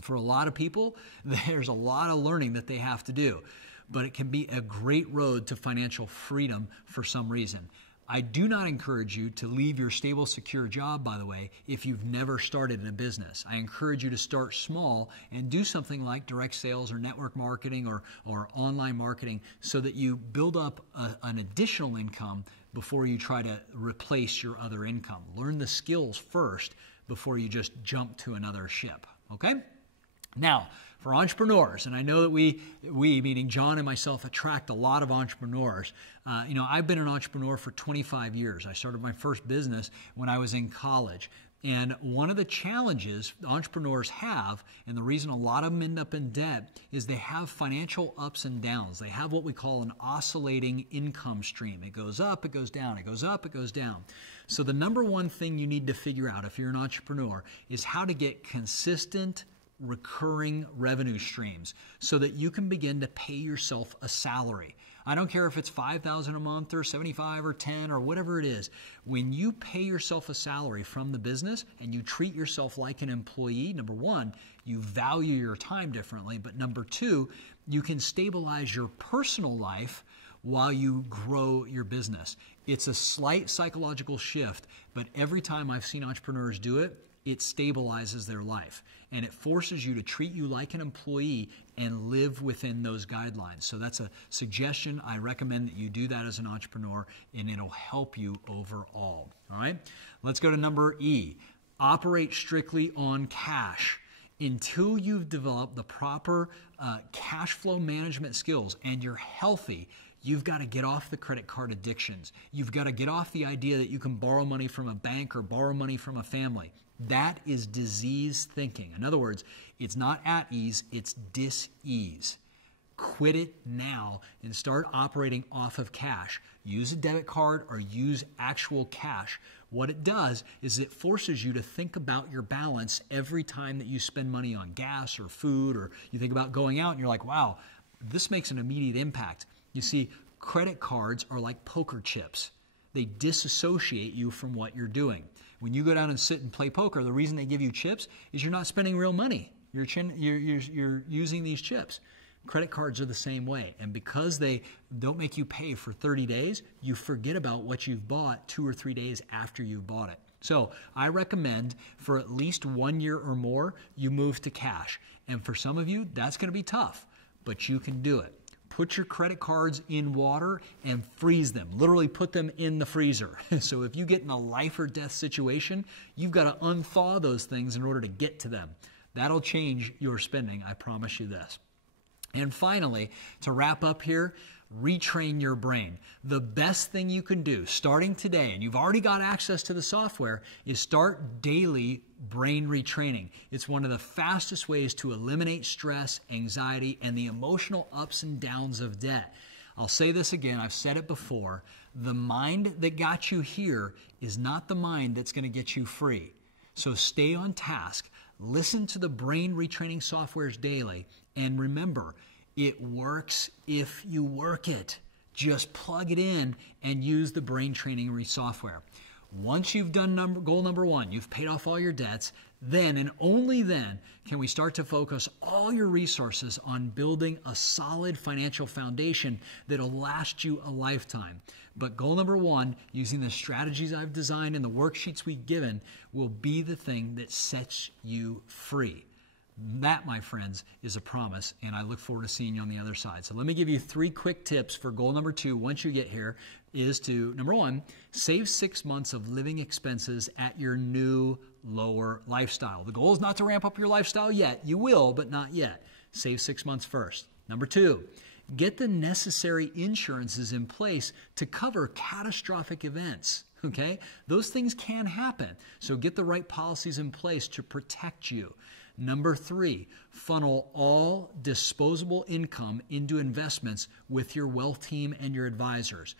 for a lot of people, there's a lot of learning that they have to do. But it can be a great road to financial freedom for some reason. I do not encourage you to leave your stable, secure job, by the way, if you've never started in a business. I encourage you to start small and do something like direct sales or network marketing or online marketing so that you build up an additional income before you try to replace your other income. Learn the skills first before you just jump to another ship, okay? Now, for entrepreneurs, and I know that we meaning John and myself, attract a lot of entrepreneurs. I've been an entrepreneur for 25 years. I started my first business when I was in college. And one of the challenges entrepreneurs have, and the reason a lot of them end up in debt, is they have financial ups and downs. They have what we call an oscillating income stream. It goes up, it goes down, it goes up, it goes down. So the number one thing you need to figure out if you're an entrepreneur is how to get consistent, recurring revenue streams so that you can begin to pay yourself a salary. I don't care if it's $5,000 a month or $75 or $10 or whatever it is. When you pay yourself a salary from the business and you treat yourself like an employee, number one, you value your time differently, but number two, you can stabilize your personal life while you grow your business. It's a slight psychological shift, but every time I've seen entrepreneurs do it, it stabilizes their life. And it forces you to treat you like an employee and live within those guidelines. So that's a suggestion. I recommend that you do that as an entrepreneur, and it'll help you overall. All right? Let's go to number E. Operate strictly on cash. Until you've developed the proper cash flow management skills and you're healthy, you've got to get off the credit card addictions. You've got to get off the idea that you can borrow money from a bank or borrow money from a family. That is disease thinking. In other words, it's not at ease, it's dis-ease. Quit it now and start operating off of cash. Use a debit card or use actual cash. What it does is it forces you to think about your balance every time that you spend money on gas or food, or you think about going out and you're like, wow, this makes an immediate impact. You see, credit cards are like poker chips. They disassociate you from what you're doing. When you go down and sit and play poker, the reason they give you chips is you're not spending real money. You're using these chips. Credit cards are the same way. And because they don't make you pay for 30 days, you forget about what you've bought 2 or 3 days after you've bought it. So I recommend for at least 1 year or more, you move to cash. And for some of you, that's going to be tough, but you can do it. Put your credit cards in water and freeze them. Literally put them in the freezer. So if you get in a life or death situation, you've got to unthaw those things in order to get to them. That'll change your spending, I promise you this. And finally, to wrap up here, retrain your brain. The best thing you can do starting today, and you've already got access to the software, is start daily brain retraining. It's one of the fastest ways to eliminate stress, anxiety, and the emotional ups and downs of debt. I'll say this again, I've said it before, the mind that got you here is not the mind that's going to get you free. So stay on task, listen to the brain retraining softwares daily, and remember, it works if you work it. Just plug it in and use the brain training software. Once you've done goal number 1, you've paid off all your debts, then and only then can we start to focus all your resources on building a solid financial foundation that'll last you a lifetime. But goal number 1, using the strategies I've designed and the worksheets we've given, will be the thing that sets you free. That, my friends, is a promise, and I look forward to seeing you on the other side. So let me give you 3 quick tips for goal number 2 once you get here, is to, number 1, save 6 months of living expenses at your new lower lifestyle. The goal is not to ramp up your lifestyle yet. You will, but not yet. Save 6 months first. Number 2, get the necessary insurances in place to cover catastrophic events. Okay? Those things can happen. So get the right policies in place to protect you. Number 3, funnel all disposable income into investments with your wealth team and your advisors.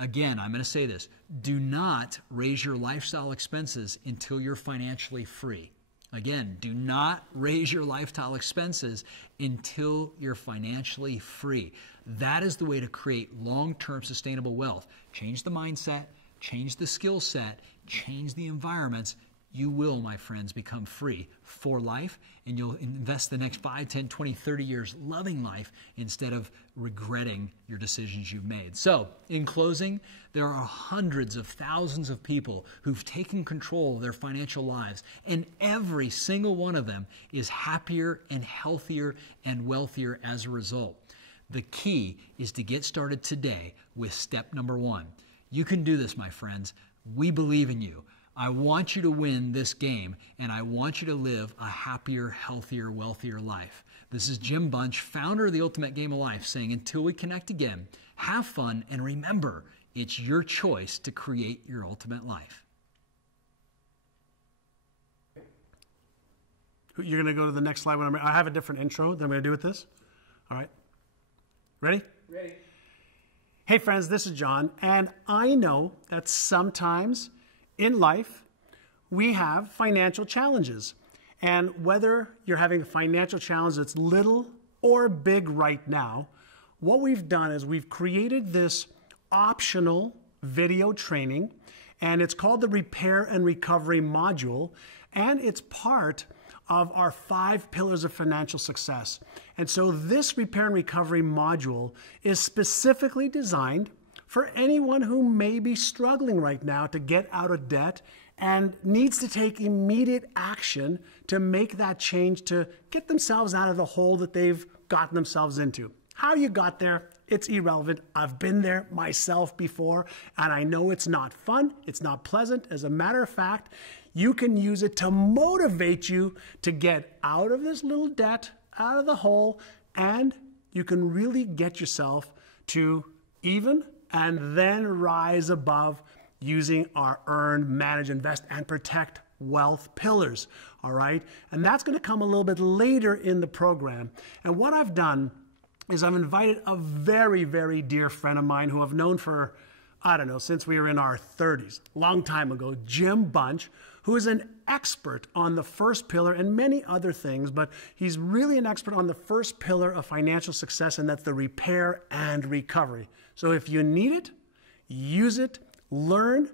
Again, I'm going to say this. Do not raise your lifestyle expenses until you're financially free. Again, do not raise your lifestyle expenses until you're financially free. That is the way to create long-term sustainable wealth. Change the mindset, change the skill set, change the environments. You will, my friends, become free for life, and you'll invest the next 5, 10, 20, 30 years loving life instead of regretting your decisions you've made. So, in closing, there are hundreds of thousands of people who've taken control of their financial lives, and every single one of them is happier and healthier and wealthier as a result. The key is to get started today with step number 1. You can do this, my friends. We believe in you. I want you to win this game, and I want you to live a happier, healthier, wealthier life. This is Jim Bunch, founder of The Ultimate Game of Life, saying until we connect again, have fun, and remember, it's your choice to create your ultimate life. You're going to go to the next slide. I have a different intro that I'm going to do with this. All right. Ready? Ready. Hey, friends, this is John, and I know that sometimes in life, we have financial challenges. And whether you're having a financial challenge that's little or big right now, what we've done is we've created this optional video training, and it's called the Repair and Recovery module, and it's part of our 5 pillars of financial success. And so this Repair and Recovery module is specifically designed for anyone who may be struggling right now to get out of debt and needs to take immediate action to make that change to get themselves out of the hole that they've gotten themselves into. How you got there, it's irrelevant. I've been there myself before, and I know it's not fun, it's not pleasant. As a matter of fact, you can use it to motivate you to get out of this little debt, out of the hole, and you can really get yourself to even and then rise above using our earn, manage, invest, and protect wealth pillars, all right? And that's going to come a little bit later in the program. And what I've done is I've invited a very, very dear friend of mine who I've known for, I don't know, since we were in our 30s, long time ago, Jim Bunch, who is an expert on the first pillar and many other things, but he's really an expert on the first pillar of financial success, and that's the repair and recovery. So if you need it, use it, learn,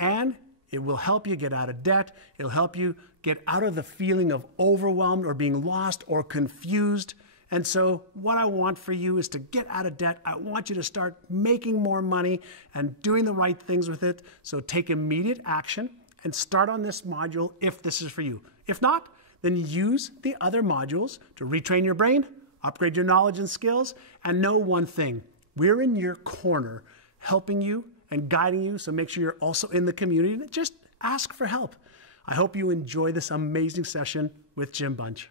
and it will help you get out of debt. It'll help you get out of the feeling of overwhelmed or being lost or confused. And so what I want for you is to get out of debt. I want you to start making more money and doing the right things with it. So take immediate action and start on this module if this is for you. If not, then use the other modules to retrain your brain, upgrade your knowledge and skills, and know one thing. We're in your corner helping you and guiding you, so make sure you're also in the community and just ask for help. I hope you enjoy this amazing session with Jim Bunch.